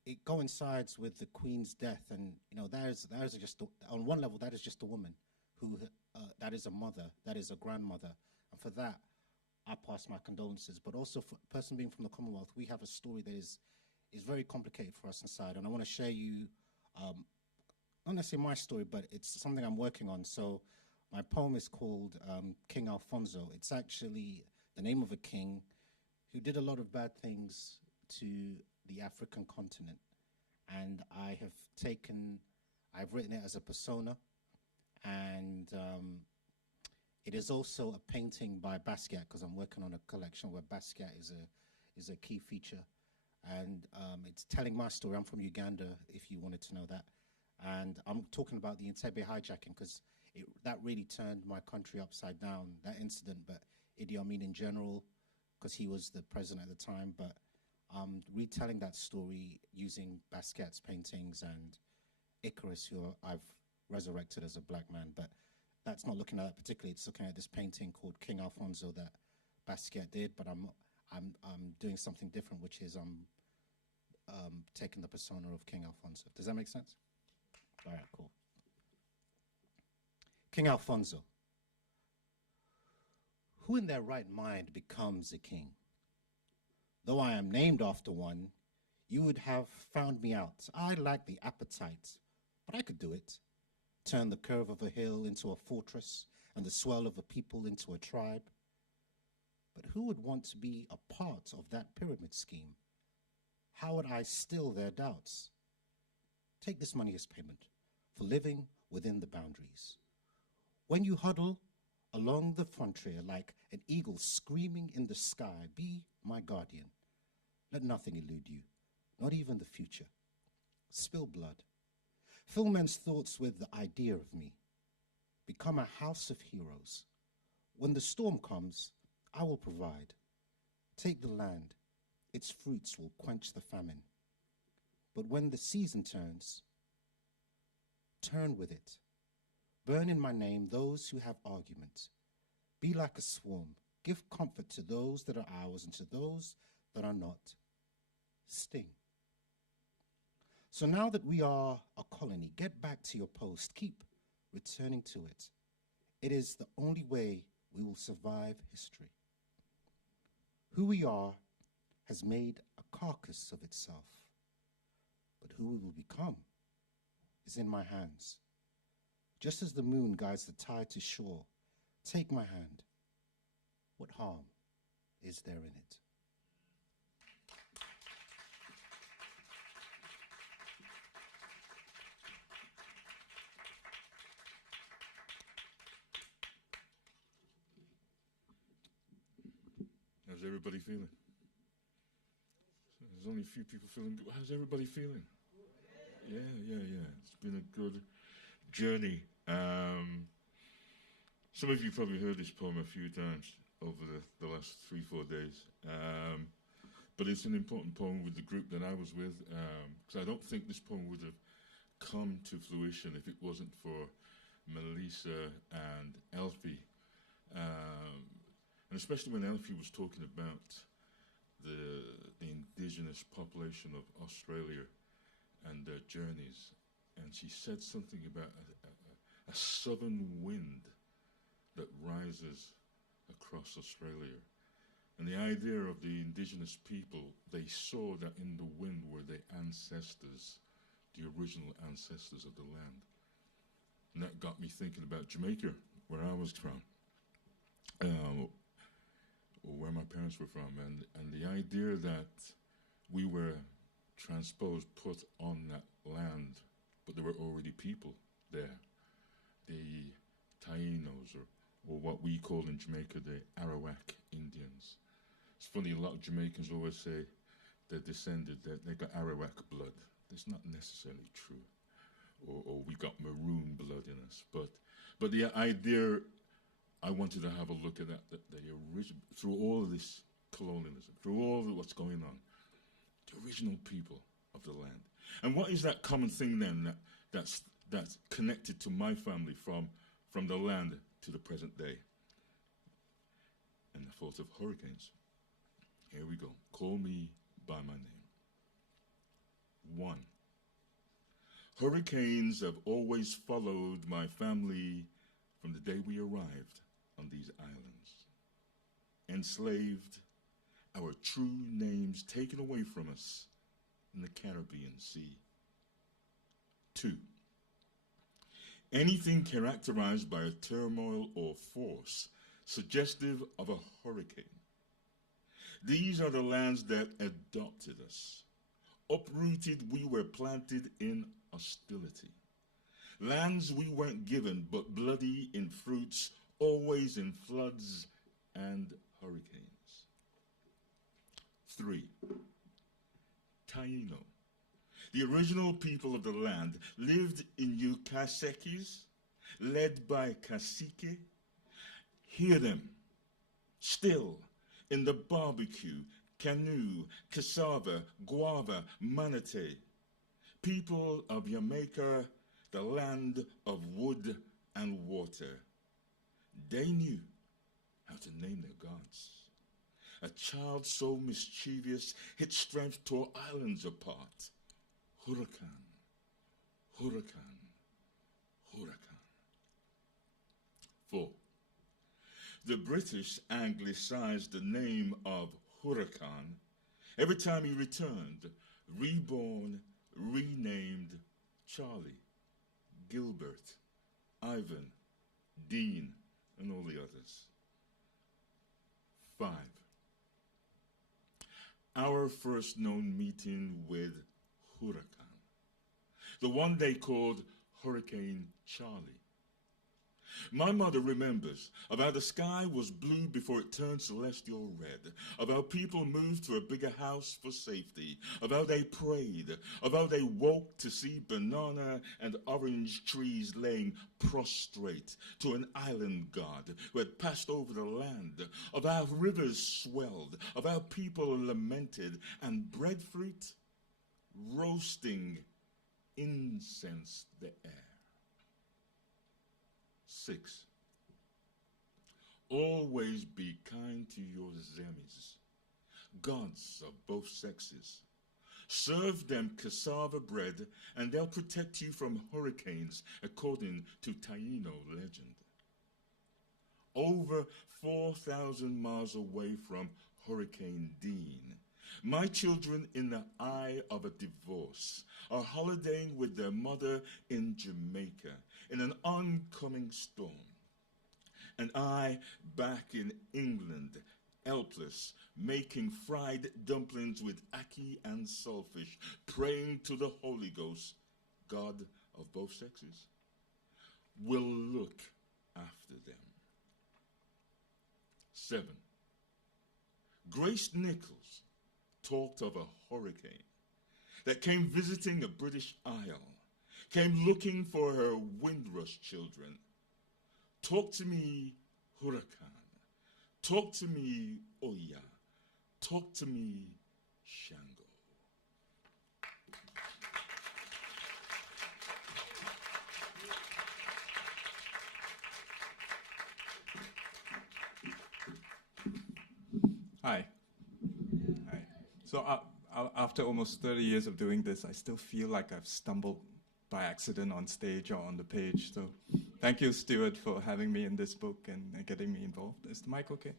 it coincides with the Queen's death, and you know that is just on one level that is just a woman who that is a mother, that is a grandmother, and for that I pass my condolences. But also for a person being from the Commonwealth, we have a story that is very complicated for us inside, and I want to share you not necessarily my story, but it's something I'm working on. So my poem is called King Alfonso. It's actually the name of a king who did a lot of bad things to the African continent. And I've written it as a persona, and it is also a painting by Basquiat, because I'm working on a collection where Basquiat is a key feature. And it's telling my story. I'm from Uganda, if you wanted to know that. And I'm talking about the Entebbe hijacking, because that really turned my country upside down, that incident, but Idi Amin in general, because he was the president at the time. But retelling that story using Basquiat's paintings and Icarus, who I've resurrected as a black man. But that's not looking at that particularly. It's looking at this painting called King Alfonso that Basquiat did. But I'm doing something different, which is I'm taking the persona of King Alfonso. Does that make sense? All right, cool. King Alfonso. Who in their right mind becomes a king? Though I am named after one, you would have found me out. I lack the appetite, but I could do it. Turn the curve of a hill into a fortress and the swell of a people into a tribe. But who would want to be a part of that pyramid scheme? How would I still their doubts? Take this money as payment for living within the boundaries. When you huddle along the frontier like an eagle screaming in the sky, be my guardian. Let nothing elude you, not even the future. Spill blood. Fill men's thoughts with the idea of me. Become a house of heroes. When the storm comes, I will provide. Take the land. Its fruits will quench the famine. But when the season turns, turn with it. Burn in my name those who have argument. Be like a swarm. Give comfort to those that are ours and to those that are not. Sting. So now that we are a colony, get back to your post. Keep returning to it. It is the only way we will survive history. Who we are has made a carcass of itself. But who we will become is in my hands. Just as the moon guides the tide to shore, take my hand. What harm is there in it? How's everybody feeling? There's only a few people feeling good. How's everybody feeling? Yeah. It's been a good journey. Some of you probably heard this poem a few times over the last 3-4 days. But it's an important poem with the group that I was with, because I don't think this poem would have come to fruition if it wasn't for Melissa and Elfie. And especially when Elfie was talking about the indigenous population of Australia and their journeys. And she said something about a southern wind that rises across Australia. And the idea of the indigenous people, they saw that in the wind were their ancestors, the original ancestors of the land. And that got me thinking about Jamaica, where I was from, or where my parents were from, and the idea that we were transposed, put on that land, but there were already people there, the Tainos, or what we call in Jamaica the Arawak Indians. It's funny, a lot of Jamaicans always say they're descended, that they got Arawak blood. That's not necessarily true, or we got maroon blood in us. But the idea, I wanted to have a look at that the original, through all of this colonialism, through all of what's going on, the original people of the land. And what is that common thing then that's connected to my family from the land to the present day? And the thought of hurricanes. Here we go. Call me by my name. 1. Hurricanes have always followed my family from the day we arrived on these islands. Enslaved, our true names taken away from us in the Caribbean Sea. 2. Anything characterized by a turmoil or force suggestive of a hurricane. These are the lands that adopted us. Uprooted, we were planted in hostility. Lands we weren't given, but bloody in fruits, always in floods and hurricanes. 3. Taino. The original people of the land lived in Yukasekis, led by cacique. Hear them, still, in the barbecue, canoe, cassava, guava, manatee. People of Jamaica, the land of wood and water. They knew how to name their gods. A child so mischievous, its strength tore islands apart. Huracan, huracan, huracan. 4. The British anglicized the name of Huracan every time he returned, reborn, renamed Charlie, Gilbert, Ivan, Dean, and all the others. 5. Our first known meeting with Huracan, the one they called Hurricane Charlie. My mother remembers of how the sky was blue before it turned celestial red, of how people moved to a bigger house for safety, of how they prayed, of how they woke to see banana and orange trees laying prostrate to an island god who had passed over the land, of how rivers swelled, of how people lamented, and breadfruit roasting incensed the air. 6. Always be kind to your zemis, gods of both sexes. Serve them cassava bread, and they'll protect you from hurricanes, according to Taino legend. Over 4,000 miles away from Hurricane Dean, My children in the eye of a divorce are holidaying with their mother in Jamaica in an oncoming storm. And I back in England, helpless, making fried dumplings with ackee and saltfish, praying to the Holy Ghost, God of both sexes, will look after them. 7. Grace Nichols talked of a hurricane that came visiting a British isle, came looking for her Windrush children. Talk to me, Huracan. Talk to me, Oya. Talk to me, Shango. Hi. Hi. So after almost 30 years of doing this, I still feel like I've stumbled by accident on stage or on the page. So thank you, Stuart, for having me in this book and getting me involved. Is the mic okay?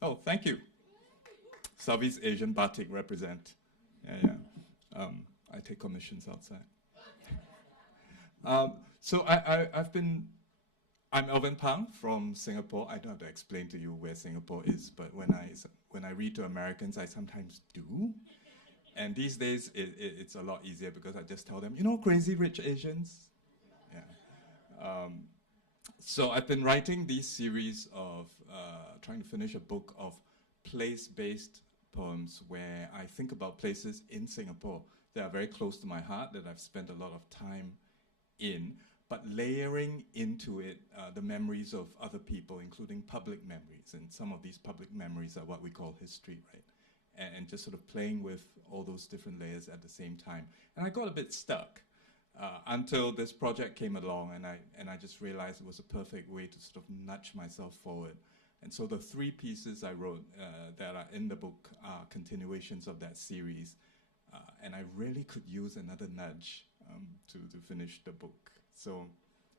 Oh, thank you. Southeast Asian Batik represent. Yeah. I take commissions outside. I'm Alvin Pang from Singapore. I don't have to explain to you where Singapore is, but when I read to Americans, I sometimes do. And these days, it's a lot easier because I just tell them, you know, Crazy Rich Asians? Yeah. So I've been writing these series of, trying to finish a book of place-based poems where I think about places in Singapore that are very close to my heart, that I've spent a lot of time in, but layering into it the memories of other people, including public memories. And some of these public memories are what we call history, right? And just sort of playing with all those different layers at the same time. And I got a bit stuck until this project came along, and I just realized it was a perfect way to sort of nudge myself forward. And so the 3 pieces I wrote that are in the book are continuations of that series. And I really could use another nudge to finish the book. So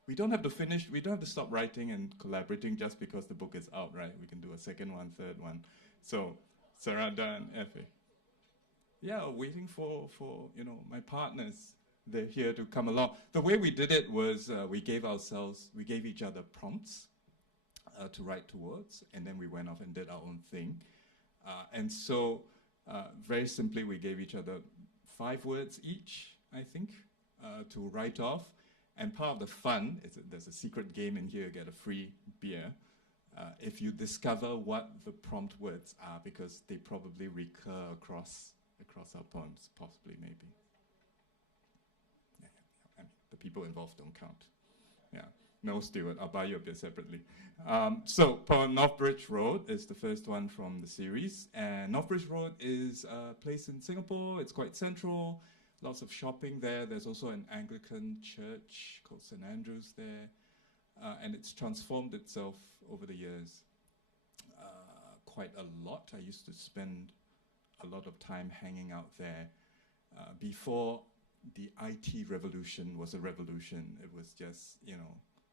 we don't have to stop writing and collaborating just because the book is out, right? We can do a second one, third one. So Saradha and Elfie. Yeah, waiting for my partners. They're here to come along. The way we did it was we gave each other prompts to write towards, and then we went off and did our own thing. And so very simply, we gave each other 5 words each, I think, to write off. And part of the fun is that there's a secret game in here, get a free beer. If you discover what the prompt words are, because they probably recur across our poems, possibly, maybe. Yeah, I mean, the people involved don't count. Yeah, no, Stuart, I'll buy you a beer separately. So, poem Northbridge Road is the first one from the series. And Northbridge Road is a place in Singapore. It's quite central. Lots of shopping there. There's also an Anglican church called St. Andrew's there. And it's transformed itself over the years quite a lot. I used to spend a lot of time hanging out there. Before the IT revolution was a revolution, it was just,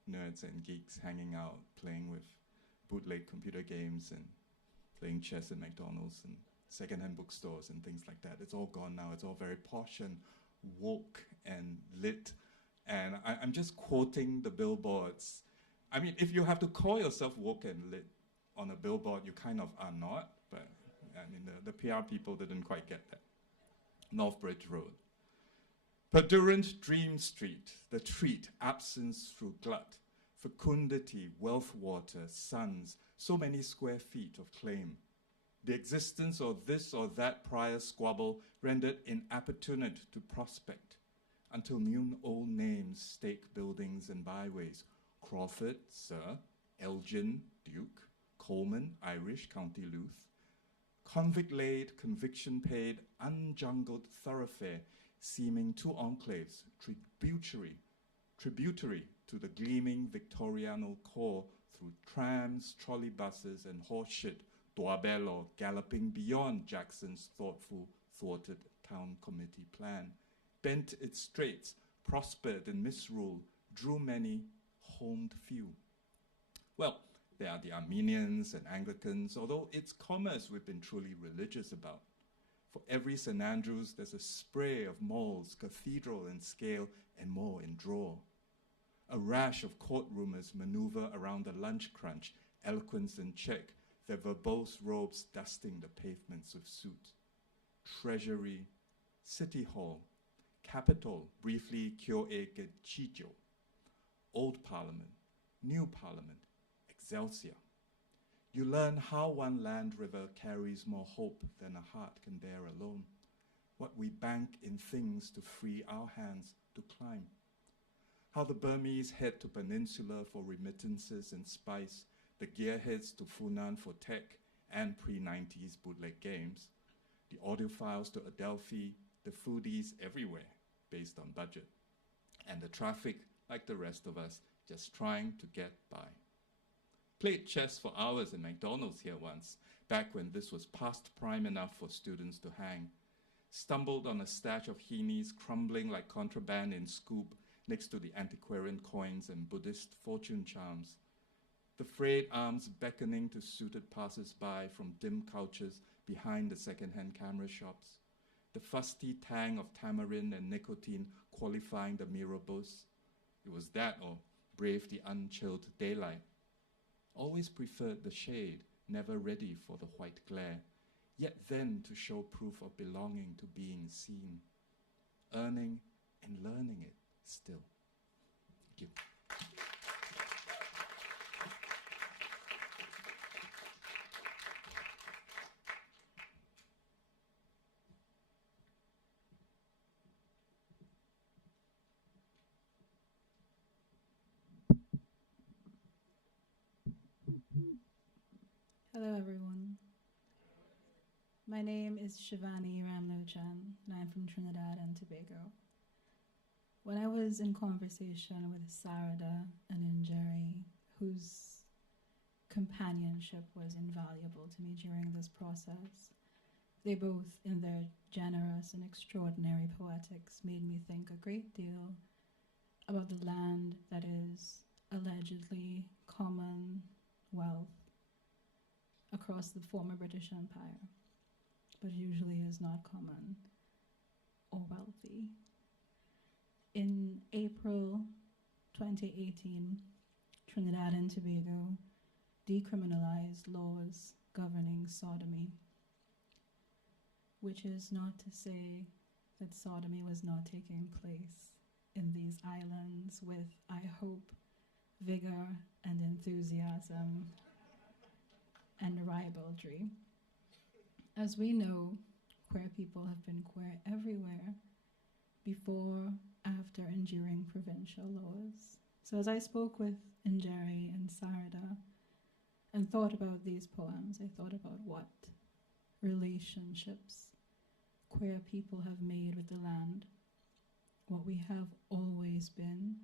nerds and geeks hanging out, playing with bootleg computer games and playing chess at McDonald's and secondhand bookstores and things like that. It's all gone now. It's all very posh and woke and lit. And I'm just quoting the billboards. I mean, if you have to call yourself woke and lit on a billboard, you kind of are not. But I mean, the PR people didn't quite get that. Northbridge Road. Perdurant Dream Street, the treat, absence through glut, fecundity, wealth water, suns, so many square feet of claim. The existence of this or that prior squabble rendered inapportunate to prospect, until new old names stake buildings and byways. Crawford, Sir, Elgin, Duke, Coleman, Irish, County Louth. Convict-laid, conviction-paid, unjungled thoroughfare, seeming two enclaves, tributary to the gleaming Victoriano core through trams, trolley buses, and horseshit, Duabello galloping beyond Jackson's thoughtful, thwarted town committee plan. Bent its straits, prospered and misruled, drew many, homed few. Well, there are the Armenians and Anglicans, although it's commerce we've been truly religious about. For every St. Andrews, there's a spray of malls, cathedral in scale, and more in draw. A rash of courtroomers maneuver around the lunch crunch, eloquence in check, their verbose robes dusting the pavements with soot. Treasury, City Hall, Capitol, briefly Kyoe Chijo, Old Parliament, New Parliament, Excelsior. You learn how one land river carries more hope than a heart can bear alone, what we bank in things to free our hands to climb, how the Burmese head to Peninsula for remittances and spice, the gearheads to Funan for tech and pre-90s bootleg games, the audiophiles to Adelphi, the foodies everywhere based on budget, and the traffic, like the rest of us, just trying to get by. Played chess for hours in McDonald's here once, back when this was past prime enough for students to hang. Stumbled on a stash of Heenies crumbling like contraband in Scoop next to the antiquarian coins and Buddhist fortune charms. The frayed arms beckoning to suited passers-by from dim couches behind the second-hand camera shops. The fusty tang of tamarind and nicotine qualifying the mirrobus. It was that or brave the unchilled daylight. Always preferred the shade, never ready for the white glare, yet then to show proof of belonging to being seen, earning and learning it still. Thank you. Hello, everyone. My name is Shivanee Ramlochan, and I'm from Trinidad and Tobago. When I was in conversation with Saradha and Njeri, whose companionship was invaluable to me during this process, they both, in their generous and extraordinary poetics, made me think a great deal about the land that is allegedly Commonwealth across the former British Empire, but usually is not common or wealthy. In April 2018, Trinidad and Tobago decriminalized laws governing sodomy, which is not to say that sodomy was not taking place in these islands with, I hope, vigor and enthusiasm and ribaldry. As we know, queer people have been queer everywhere, before, after, and during provincial laws. So as I spoke with Njeri and Saradha and thought about these poems, I thought about what relationships queer people have made with the land, what we have always been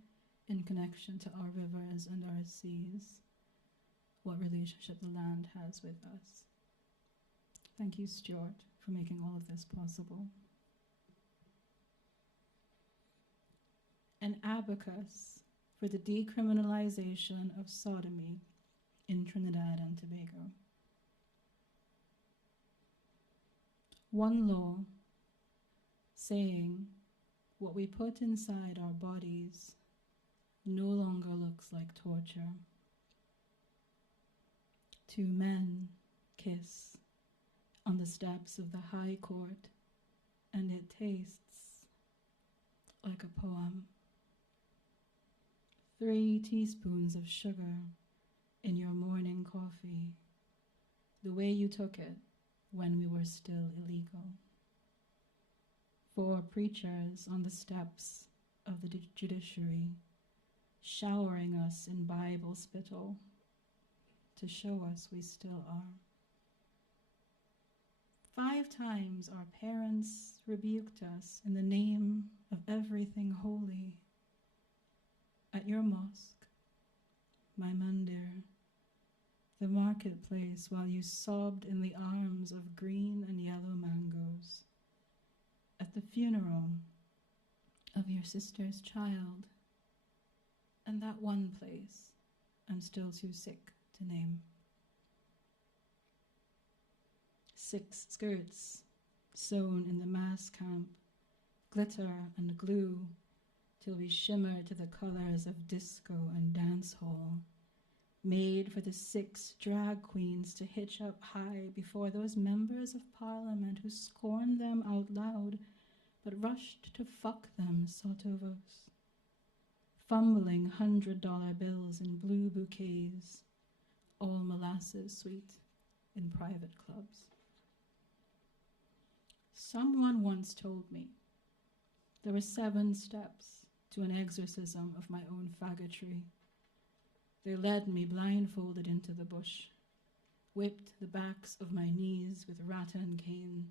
in connection to our rivers and our seas, what relationship the land has with us. Thank you, Stuart, for making all of this possible. An abacus for the decriminalization of sodomy in Trinidad and Tobago. One law saying what we put inside our bodies no longer looks like torture. Two men kiss on the steps of the High Court, and it tastes like a poem. 3 teaspoons of sugar in your morning coffee, the way you took it when we were still illegal. 4 preachers on the steps of the judiciary, showering us in Bible spittle to show us we still are. 5 times our parents rebuked us in the name of everything holy. At your mosque, my mandir, the marketplace, while you sobbed in the arms of green and yellow mangoes. At the funeral of your sister's child, and that one place I'm still too sick to name. 6 skirts sewn in the mass camp, glitter and glue, till we shimmer to the colors of disco and dance hall, made for the 6 drag queens to hitch up high before those members of parliament who scorned them out loud but rushed to fuck them sotovos, fumbling $100 bills in blue bouquets, all molasses sweet in private clubs. Someone once told me there were 7 steps to an exorcism of my own faggotry. They led me blindfolded into the bush, whipped the backs of my knees with rattan cane,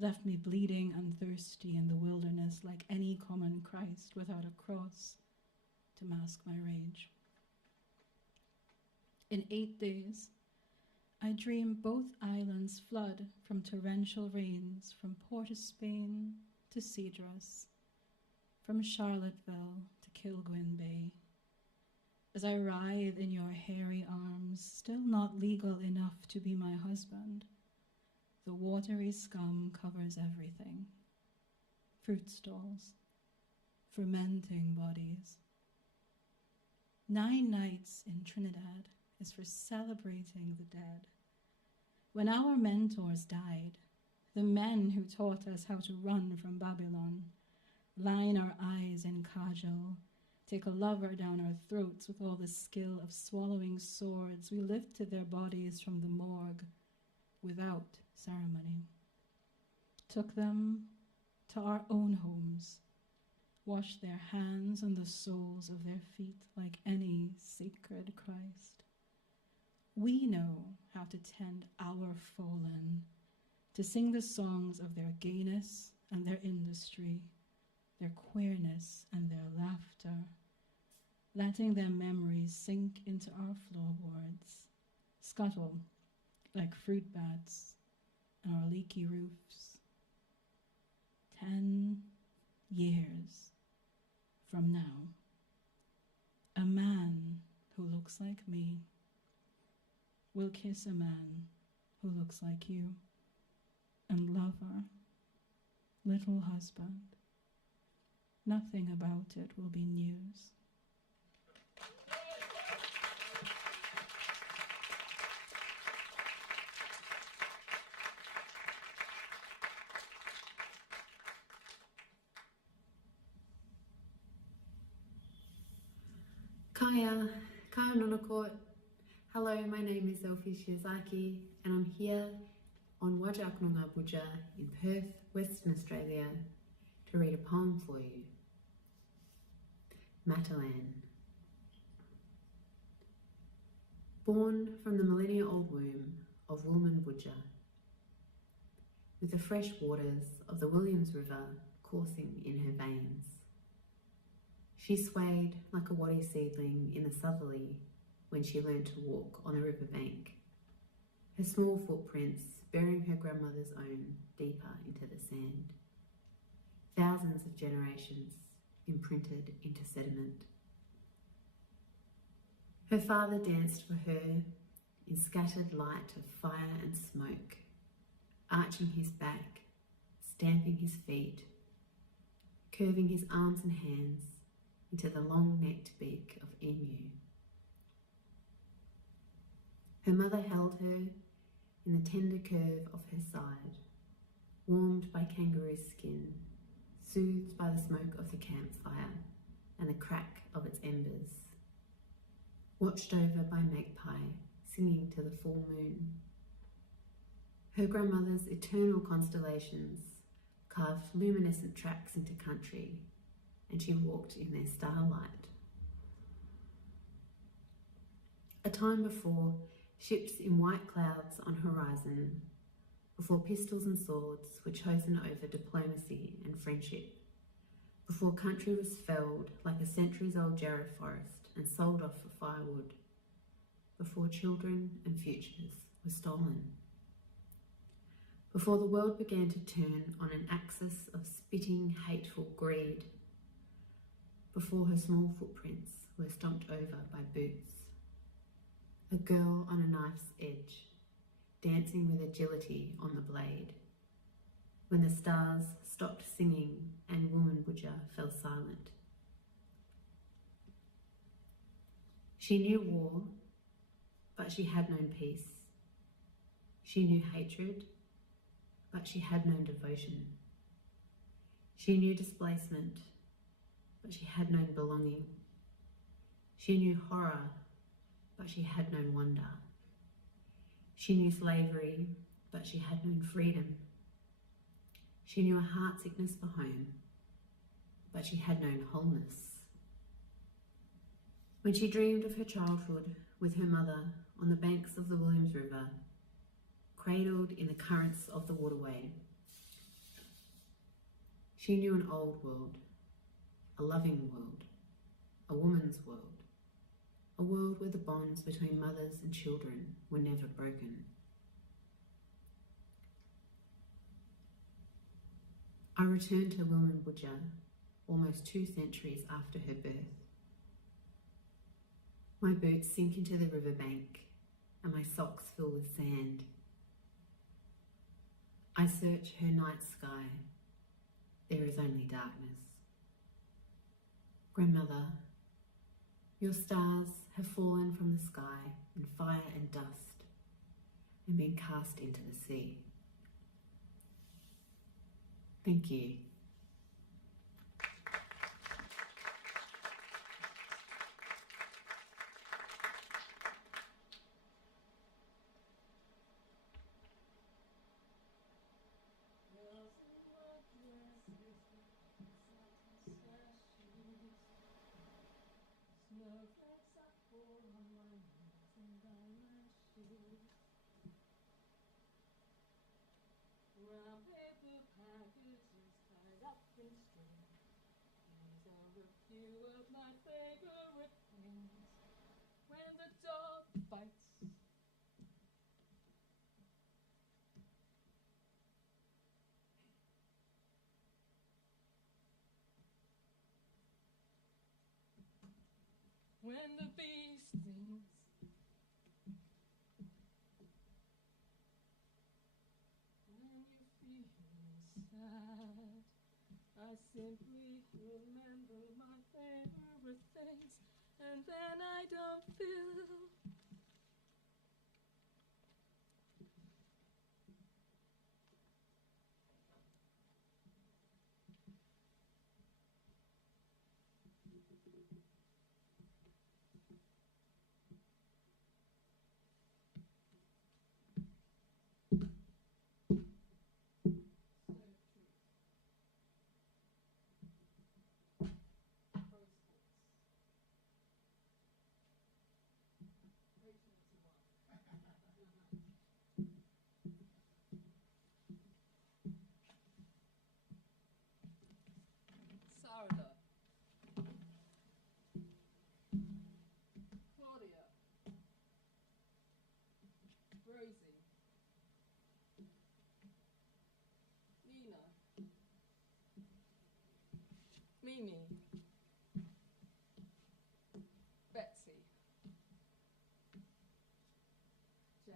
left me bleeding and thirsty in the wilderness like any common Christ without a cross to mask my rage. In 8 days, I dream both islands flood from torrential rains, from Port of Spain to Cedros, from Charlottesville to Kilgwin Bay. As I writhe in your hairy arms, still not legal enough to be my husband, the watery scum covers everything. Fruit stalls, fermenting bodies. 9 nights in Trinidad is for celebrating the dead. When our mentors died, the men who taught us how to run from Babylon, line our eyes in kajal, take a lover down our throats with all the skill of swallowing swords, we lifted their bodies from the morgue without ceremony, took them to our own homes, washed their hands and the soles of their feet like any sacred Christ. We know how to tend our fallen, to sing the songs of their gayness and their industry, their queerness and their laughter, letting their memories sink into our floorboards, scuttle like fruit bats on our leaky roofs. 10 years from now, a man who looks like me will kiss a man who looks like you, and lover, little husband, nothing about it will be news. Kayo Nunakot. Hello, my name is Elfie Shiosaki, and I'm here on Wajak Noongar Budja in Perth, Western Australia, to read a poem for you. Matalan. Born from the millennia-old womb of Woolman Budja, with the fresh waters of the Williams River coursing in her veins, she swayed like a waddy seedling in the southerly when she learned to walk on the riverbank, her small footprints bearing her grandmother's own deeper into the sand. Thousands of generations imprinted into sediment. Her father danced for her in scattered light of fire and smoke, arching his back, stamping his feet, curving his arms and hands into the long-necked beak of emu. Her mother held her in the tender curve of her side, warmed by kangaroo skin, soothed by the smoke of the campfire and the crack of its embers, watched over by magpie singing to the full moon. Her grandmother's eternal constellations carved luminescent tracks into country, and she walked in their starlight. A time before ships in white clouds on horizon, before pistols and swords were chosen over diplomacy and friendship, before country was felled like a centuries-old jarrah forest and sold off for firewood, before children and futures were stolen, before the world began to turn on an axis of spitting, hateful greed, before her small footprints were stomped over by boots, a girl on a knife's edge, dancing with agility on the blade, when the stars stopped singing and Woman Budja fell silent. She knew war, but she had known peace. She knew hatred, but she had known devotion. She knew displacement, but she had known belonging. She knew horror, but she had known wonder. She knew slavery, but she had known freedom. She knew a heart sickness for home, but she had known wholeness. When she dreamed of her childhood with her mother on the banks of the Williams River, cradled in the currents of the waterway, she knew an old world, a loving world, a woman's world, a world where the bonds between mothers and children were never broken. I returned to Woman Budja almost 2 centuries after her birth. My boots sink into the riverbank and my socks fill with sand. I search her night sky. There is only darkness. Grandmother, your stars have fallen from the sky in fire and dust and been cast into the sea. Thank you. Snowflakes that fall on my knees and down my shoes. Round paper packages tied up in string. These are a few of my favorite things. When the dog bites, when the bee stings, when you feel sad, I simply remember my favorite things, and then I don't feel. Saradha, Claudia, Rosie, Nina, Mimi, Betsy, Jane.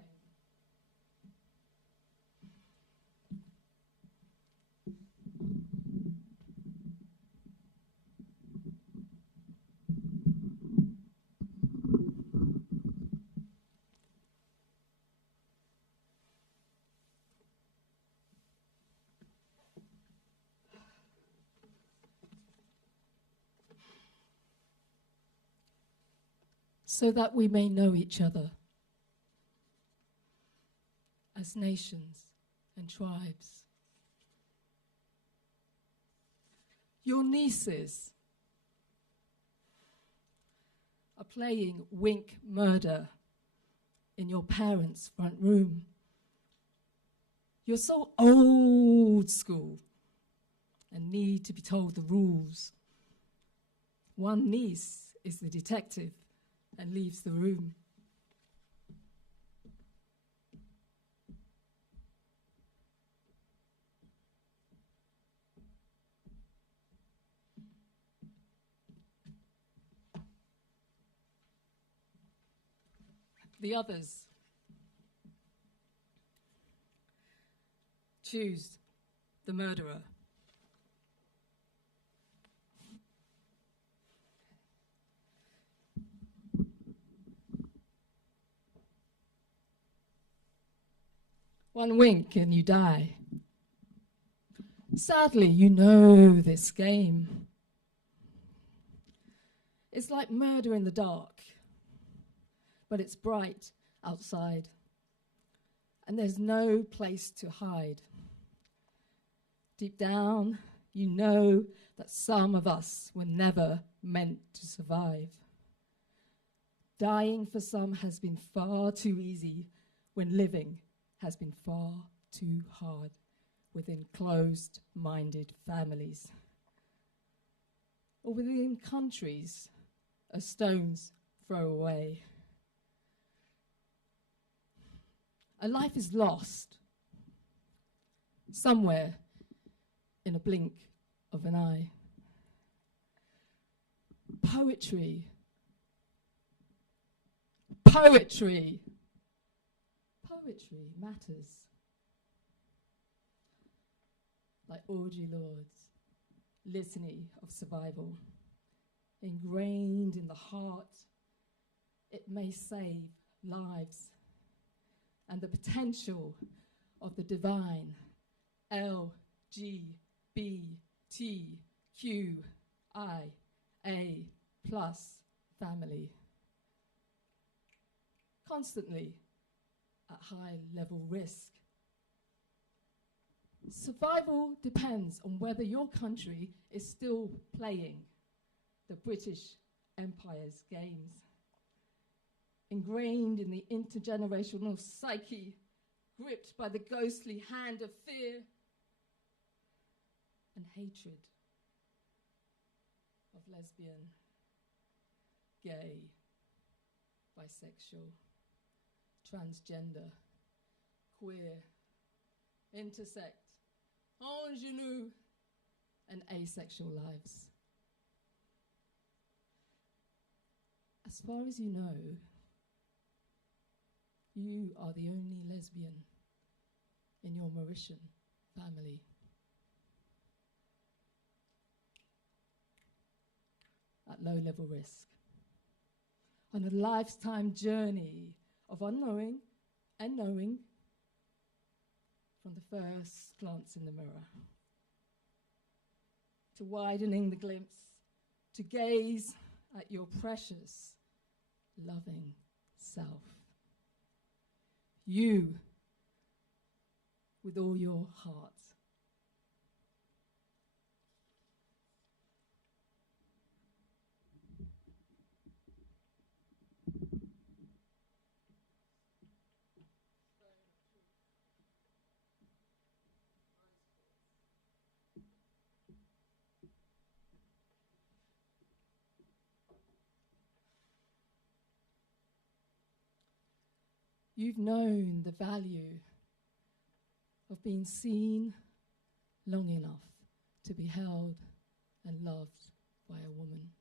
So that we may know each other as nations and tribes. Your nieces are playing wink murder in your parents' front room. You're so old school and need to be told the rules. One niece is the detective and leaves the room. The others choose the murderer. One wink and you die. Sadly, you know this game. It's like murder in the dark, but it's bright outside, and there's no place to hide. Deep down, you know that some of us were never meant to survive. Dying for some has been far too easy when living has been far too hard within closed-minded families or within countries a stone's throw away. A life is lost somewhere in a blink of an eye. Poetry matters. Like Audre Lorde's litany of survival, ingrained in the heart, it may save lives, and the potential of the divine LGBTQIA+ family, constantly at high-level risk. Survival depends on whether your country is still playing the British Empire's games. Ingrained in the intergenerational psyche, gripped by the ghostly hand of fear and hatred of lesbian, gay, bisexual, transgender, queer, intersex, ingenue, and asexual lives. As far as you know, you are the only lesbian in your Mauritian family. At low level risk. On a lifetime journey of unknowing and knowing from the first glance in the mirror, to widening the glimpse, to gaze at your precious, loving self. You, with all your heart. You've known the value of being seen long enough to be held and loved by a woman.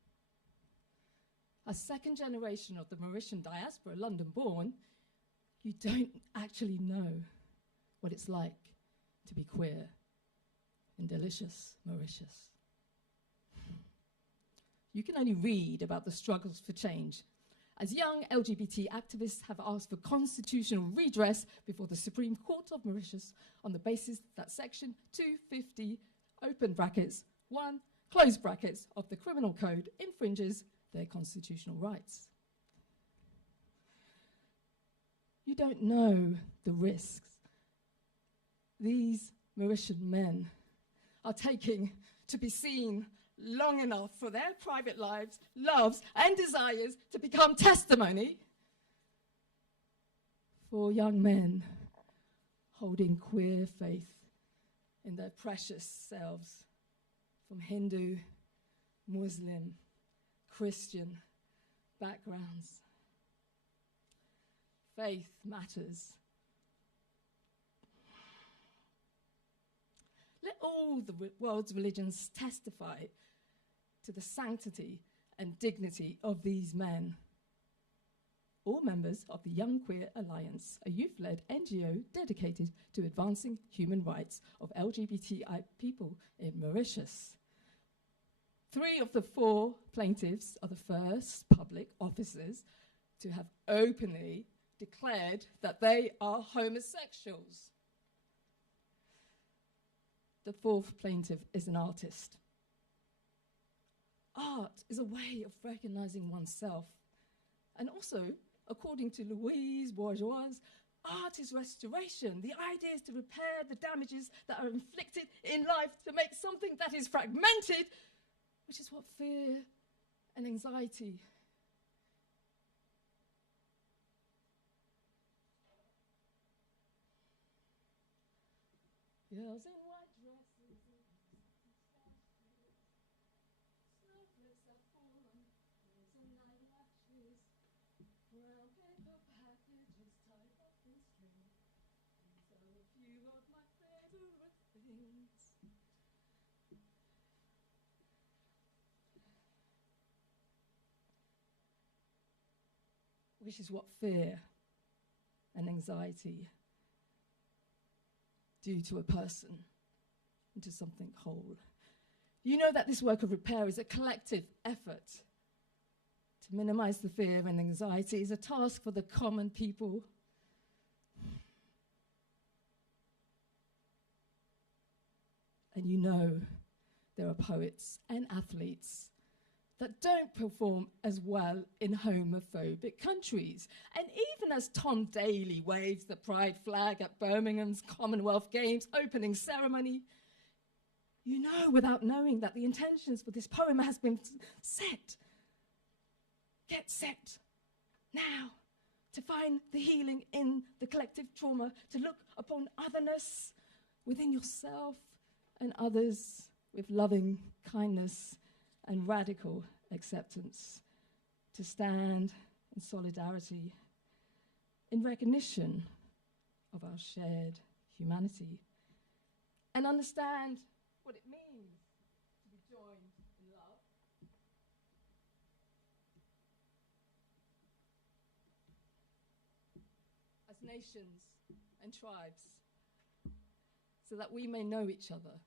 A second generation of the Mauritian diaspora, London-born, you don't actually know what it's like to be queer in delicious Mauritius. You can only read about the struggles for change as young LGBT activists have asked for constitutional redress before the Supreme Court of Mauritius on the basis that Section 250, open brackets, 1, close brackets, of the Criminal Code infringes their constitutional rights. You don't know the risks these Mauritian men are taking to be seen long enough for their private lives, loves, and desires to become testimony for young men holding queer faith in their precious selves from Hindu, Muslim, Christian backgrounds. Faith matters. Let all the world's religions testify to the sanctity and dignity of these men. all members of the Young Queer Alliance, a youth-led NGO dedicated to advancing human rights of LGBTI people in Mauritius. 3 of the 4 plaintiffs are the first public officers to have openly declared that they are homosexuals. The 4th plaintiff is an artist. Art is a way of recognizing oneself. And also, according to Louise Bourgeois, art is restoration. The idea is to repair the damages that are inflicted in life to make something that is fragmented, which is what fear and anxiety. Girls in white dresses, snowflakes are falling, laser night lashes, brown paper packages tied up in string. These are a few of my favorite things. Which is what fear and anxiety do to a person and to something whole. You know that this work of repair is a collective effort. To minimize the fear and anxiety is a task for the common people. And you know there are poets and athletes that don't perform as well in homophobic countries. And even as Tom Daley waves the pride flag at Birmingham's Commonwealth Games opening ceremony, you know without knowing that the intentions for this poem has been set. Get set now to find the healing in the collective trauma, to look upon otherness within yourself and others with loving kindness and radical acceptance, to stand in solidarity, in recognition of our shared humanity, and understand what it means to be joined in love. As nations and tribes, so that we may know each other,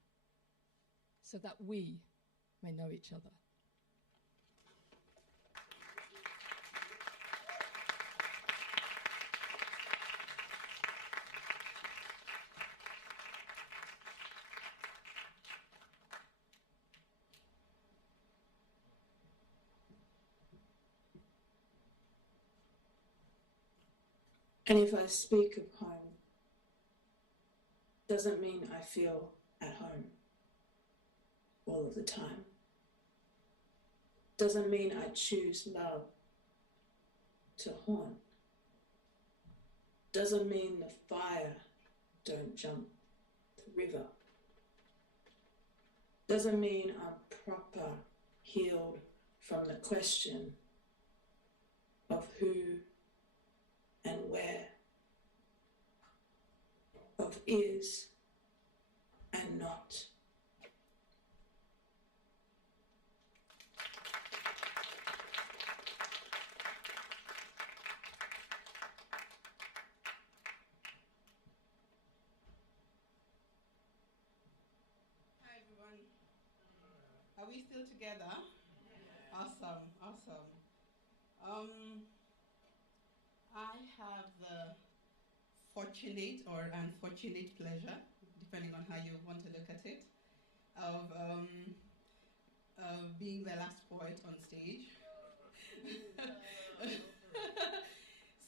so that we may know each other. And if I speak of home, doesn't mean I feel at home all of the time. Doesn't mean I choose love to haunt. Doesn't mean the fire don't jump the river. Doesn't mean I'm proper healed from the question of who and where, of is and not. Hi everyone. Are we still together? Awesome, awesome. I have the fortunate or unfortunate pleasure, depending on how you want to look at it, of being the last poet on stage.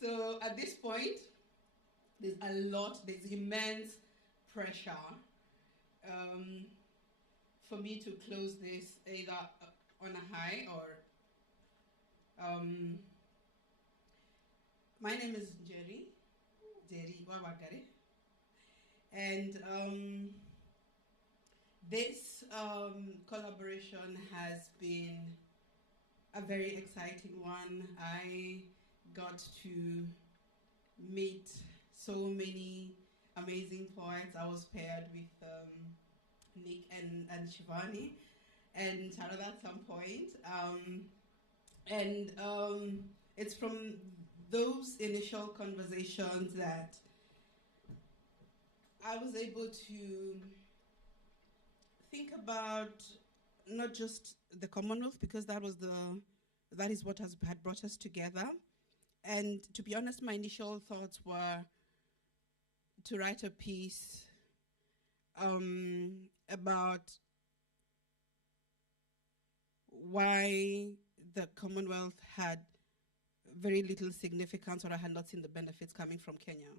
So at this point, there's immense pressure for me to close this either on a high or my name is Njeri Wangarĩ, and this collaboration has been a very exciting one. I got to meet so many amazing poets. I was paired with Nick and Shivanee and Saradha at some point. It's from those initial conversations that I was able to think about not just the Commonwealth, because that is what had brought us together. And to be honest, my initial thoughts were to write a piece about why the Commonwealth had very little significance, or I had not seen the benefits coming from Kenya.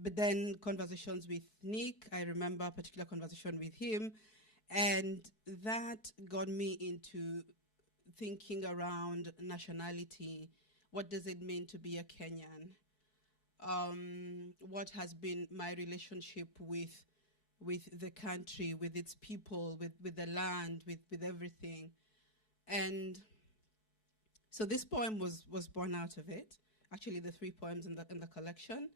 But then conversations with Nick, I remember a particular conversation with him, and that got me into thinking around nationality. What does it mean to be a Kenyan? What has been my relationship with the country, with its people, with the land, with everything. And so this poem was born out of it. Actually, the 3 poems in the collection.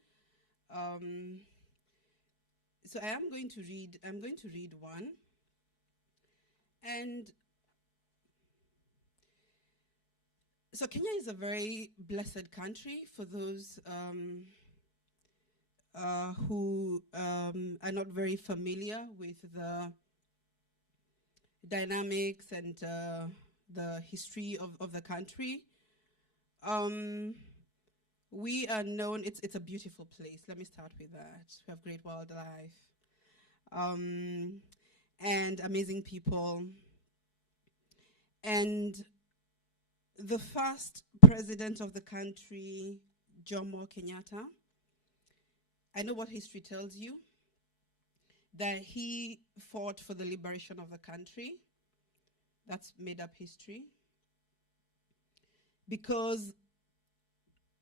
So I'm going to read one. And so Kenya is a very blessed country for those who are not very familiar with the dynamics and the history of the country. We are known, it's a beautiful place. Let me start with that. We have great wildlife and amazing people. And the first president of the country, Jomo Kenyatta, I know what history tells you, that he fought for the liberation of the country. That's made up history. Because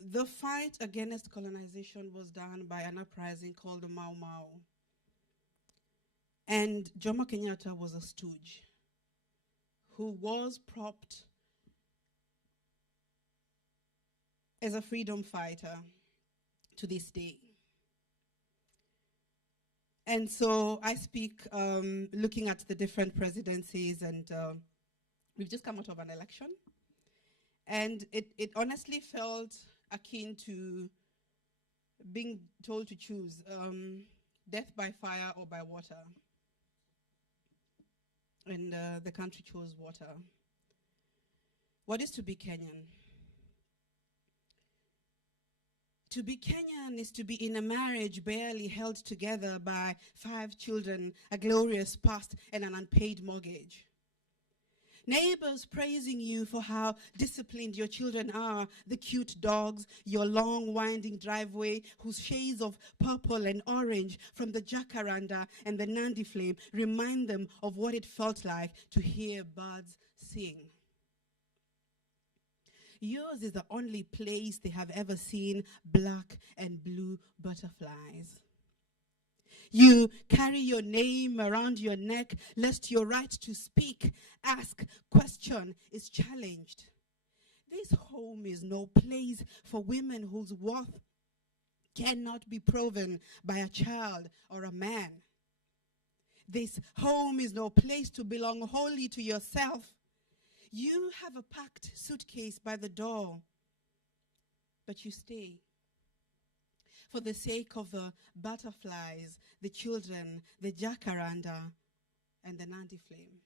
the fight against colonization was done by an uprising called the Mau Mau. And Jomo Kenyatta was a stooge who was propped as a freedom fighter to this day. And so I speak looking at the different presidencies, and we've just come out of an election. And it honestly felt akin to being told to choose death by fire or by water. And the country chose water. What is to be Kenyan? To be Kenyan is to be in a marriage barely held together by 5 children, a glorious past, and an unpaid mortgage. Neighbors praising you for how disciplined your children are, the cute dogs, your long winding driveway whose shades of purple and orange from the jacaranda and the Nandi flame remind them of what it felt like to hear birds sing. Yours is the only place they have ever seen black and blue butterflies. You carry your name around your neck, lest your right to speak, ask, question is challenged. This home is no place for women whose worth cannot be proven by a child or a man. This home is no place to belong wholly to yourself. You have a packed suitcase by the door, but you stay. For the sake of the butterflies, the children, the jacaranda, and the Nandi flame.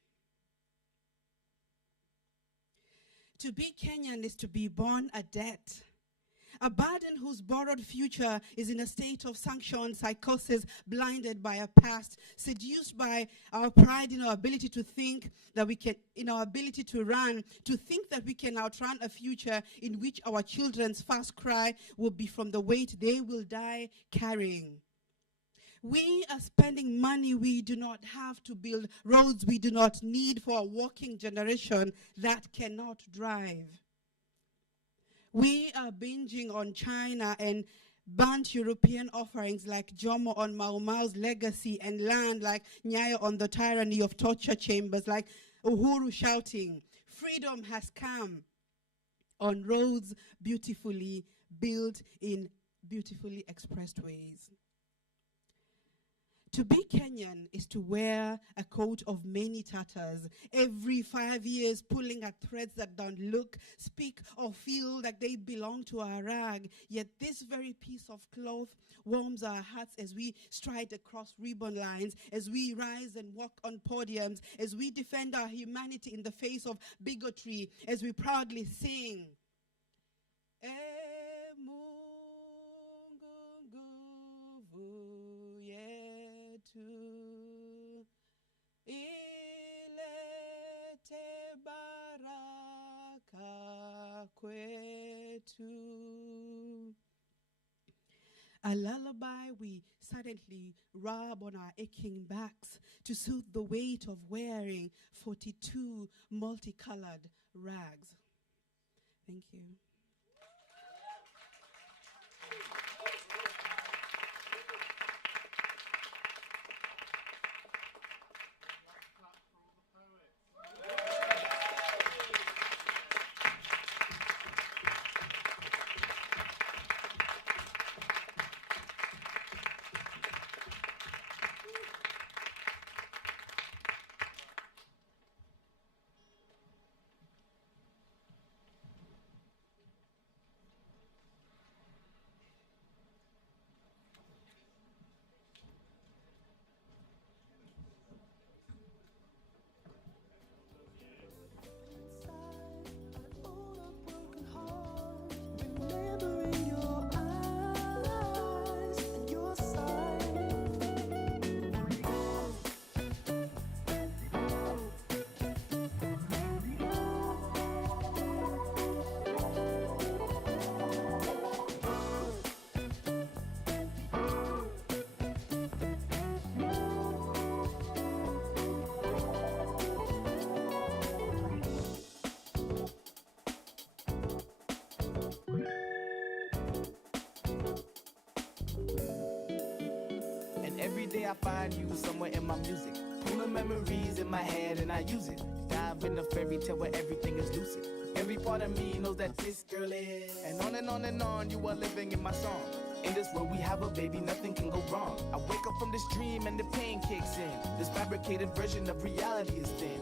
To be Kenyan is to be born a debt. A burden whose borrowed future is in a state of sanctioned psychosis, blinded by a past, seduced by our pride in our ability to think that we can, in our ability to run, to think that we can outrun a future in which our children's first cry will be from the weight they will die carrying. We are spending money we do not have to build roads we do not need for a walking generation that cannot drive. We are binging on China and burnt European offerings like Jomo on Mau Mau's legacy, and land like Nyayo on the tyranny of torture chambers, like Uhuru shouting, "Freedom has come," on roads beautifully built in beautifully expressed ways. To be Kenyan is to wear a coat of many tatters, every 5 years pulling at threads that don't look, speak, or feel like they belong to our rag. Yet this very piece of cloth warms our hearts as we stride across ribbon lines, as we rise and walk on podiums, as we defend our humanity in the face of bigotry, as we proudly sing. Ilete baraka kwetu. A lullaby we silently rub on our aching backs to soothe the weight of wearing 42 multicolored rags. Thank you. Every day I find you somewhere in my music. Pull the memories in my head and I use it. Dive in the fairy tale where everything is lucid. Every part of me knows that this girl is. And on, you are living in my song. In this world we have a baby, nothing can go wrong. I wake up from this dream and the pain kicks in. This fabricated version of reality is thin.